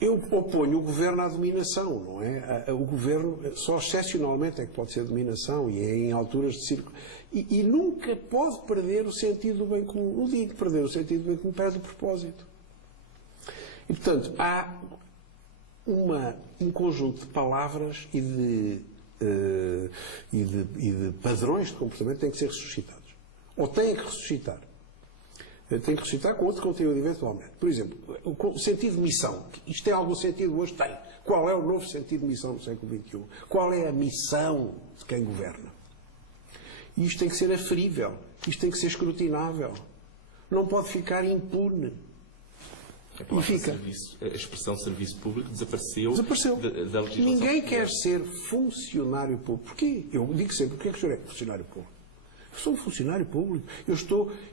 Eu oponho o governo à dominação, não é? O governo só excepcionalmente é que pode ser dominação, e é em alturas de círculo. E nunca pode perder o sentido do bem comum. Não digo perder o sentido do bem comum, perde o propósito. E, portanto, há um conjunto de palavras e de padrões de comportamento que têm que ser ressuscitados. Ou têm que ressuscitar. Têm que ressuscitar com outro conteúdo eventualmente. Por exemplo, o sentido de missão. Isto tem algum sentido hoje? Tem. Qual é o novo sentido de missão do século XXI? Qual é a missão de quem governa? E isto tem que ser aferível. Isto tem que ser escrutinável. Não pode ficar impune. E fica. A expressão serviço público desapareceu, Desapareceu. Da legislação. Ninguém quer ser funcionário público. Porquê? Eu digo sempre, porquê que o senhor é funcionário público? Eu sou um funcionário público.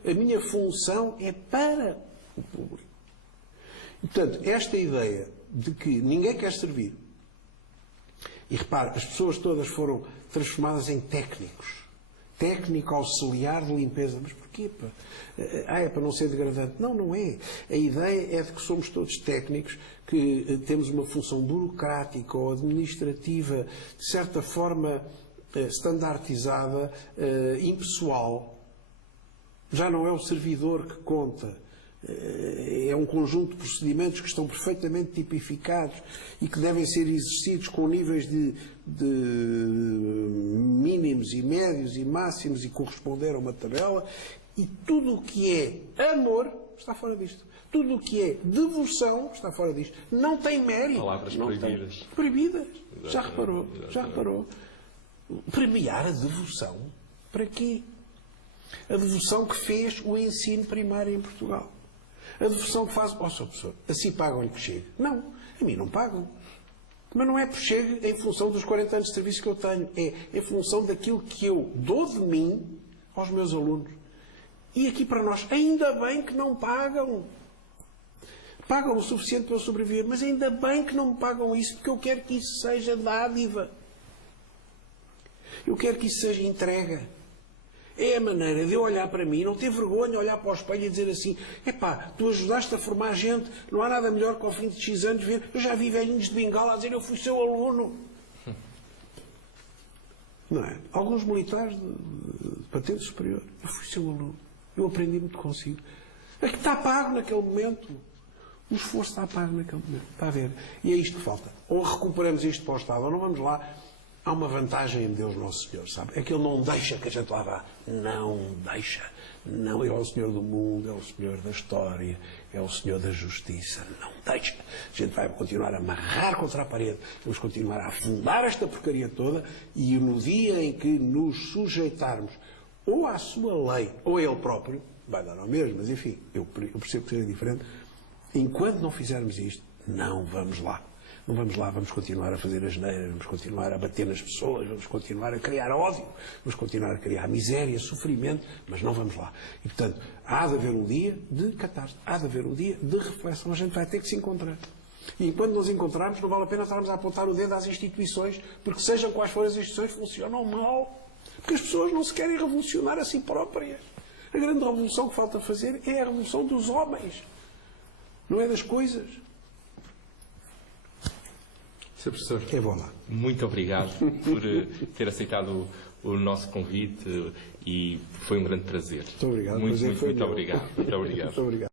A minha função é para o público. E, portanto, esta ideia de que ninguém quer servir, e repare, as pessoas todas foram transformadas em técnicos. Técnico auxiliar de limpeza. Mas porquê? É para não ser degradante. Não, não é. A ideia é de que somos todos técnicos, que temos uma função burocrática ou administrativa, de certa forma standardizada, impessoal. Já não é o servidor que conta. É um conjunto de procedimentos que estão perfeitamente tipificados e que devem ser exercidos com níveis de mínimos e médios e máximos e corresponder a uma tabela. E tudo o que é amor está fora disto. Tudo o que é devoção está fora disto. Não tem mérito. Palavras proibidas. Proibidas. Já reparou? Já reparou? Premiar a devoção? Para quê? A devoção que fez o ensino primário em Portugal. A devoção que faz... Sr. professor, assim pagam-lhe que chegue. Não, a mim não pagam. Mas não é por chegue em função dos 40 anos de serviço que eu tenho. É em função daquilo que eu dou de mim aos meus alunos. E aqui para nós, ainda bem que não pagam. Pagam o suficiente para eu sobreviver, mas ainda bem que não me pagam isso, porque eu quero que isso seja dádiva. Eu quero que isso seja entrega. É a maneira de eu olhar para mim, não ter vergonha de olhar para o espelho e dizer assim: epá, tu ajudaste a formar gente, não há nada melhor que ao fim de X anos ver, eu já vi velhinhos de bengala a dizer eu fui seu aluno. Não é? Alguns militares de patente superior, eu fui seu aluno, eu aprendi muito consigo. É que está pago naquele momento. O esforço está pago naquele momento. Está a ver? E é isto que falta. Ou recuperamos isto para o Estado, ou não vamos lá. Há uma vantagem em Deus Nosso Senhor, sabe? É que Ele não deixa que a gente lá vá. Não deixa. Não, Ele é o Senhor do mundo, é o Senhor da história, é o Senhor da justiça. Não deixa. A gente vai continuar a amarrar contra a parede, vamos continuar a afundar esta porcaria toda e no dia em que nos sujeitarmos ou à sua lei ou a Ele próprio, vai dar ao mesmo, mas enfim, eu percebo que seja diferente. Enquanto não fizermos isto, não vamos lá. Não vamos lá, vamos continuar a fazer asneiras, vamos continuar a bater nas pessoas, vamos continuar a criar ódio, vamos continuar a criar miséria, sofrimento, mas não vamos lá. E, portanto, há de haver um dia de catarse, há de haver um dia de reflexão, a gente vai ter que se encontrar. E enquanto nos encontrarmos, não vale a pena estarmos a apontar o dedo às instituições, porque sejam quais forem as instituições, funcionam mal. Porque as pessoas não se querem revolucionar a si próprias. A grande revolução que falta fazer é a revolução dos homens, não é das coisas. Sr. Professor, Eu vou lá. muito obrigado por ter aceitado o nosso convite e foi um grande prazer. Muito obrigado. Muito obrigado. Muito obrigado. Muito obrigado.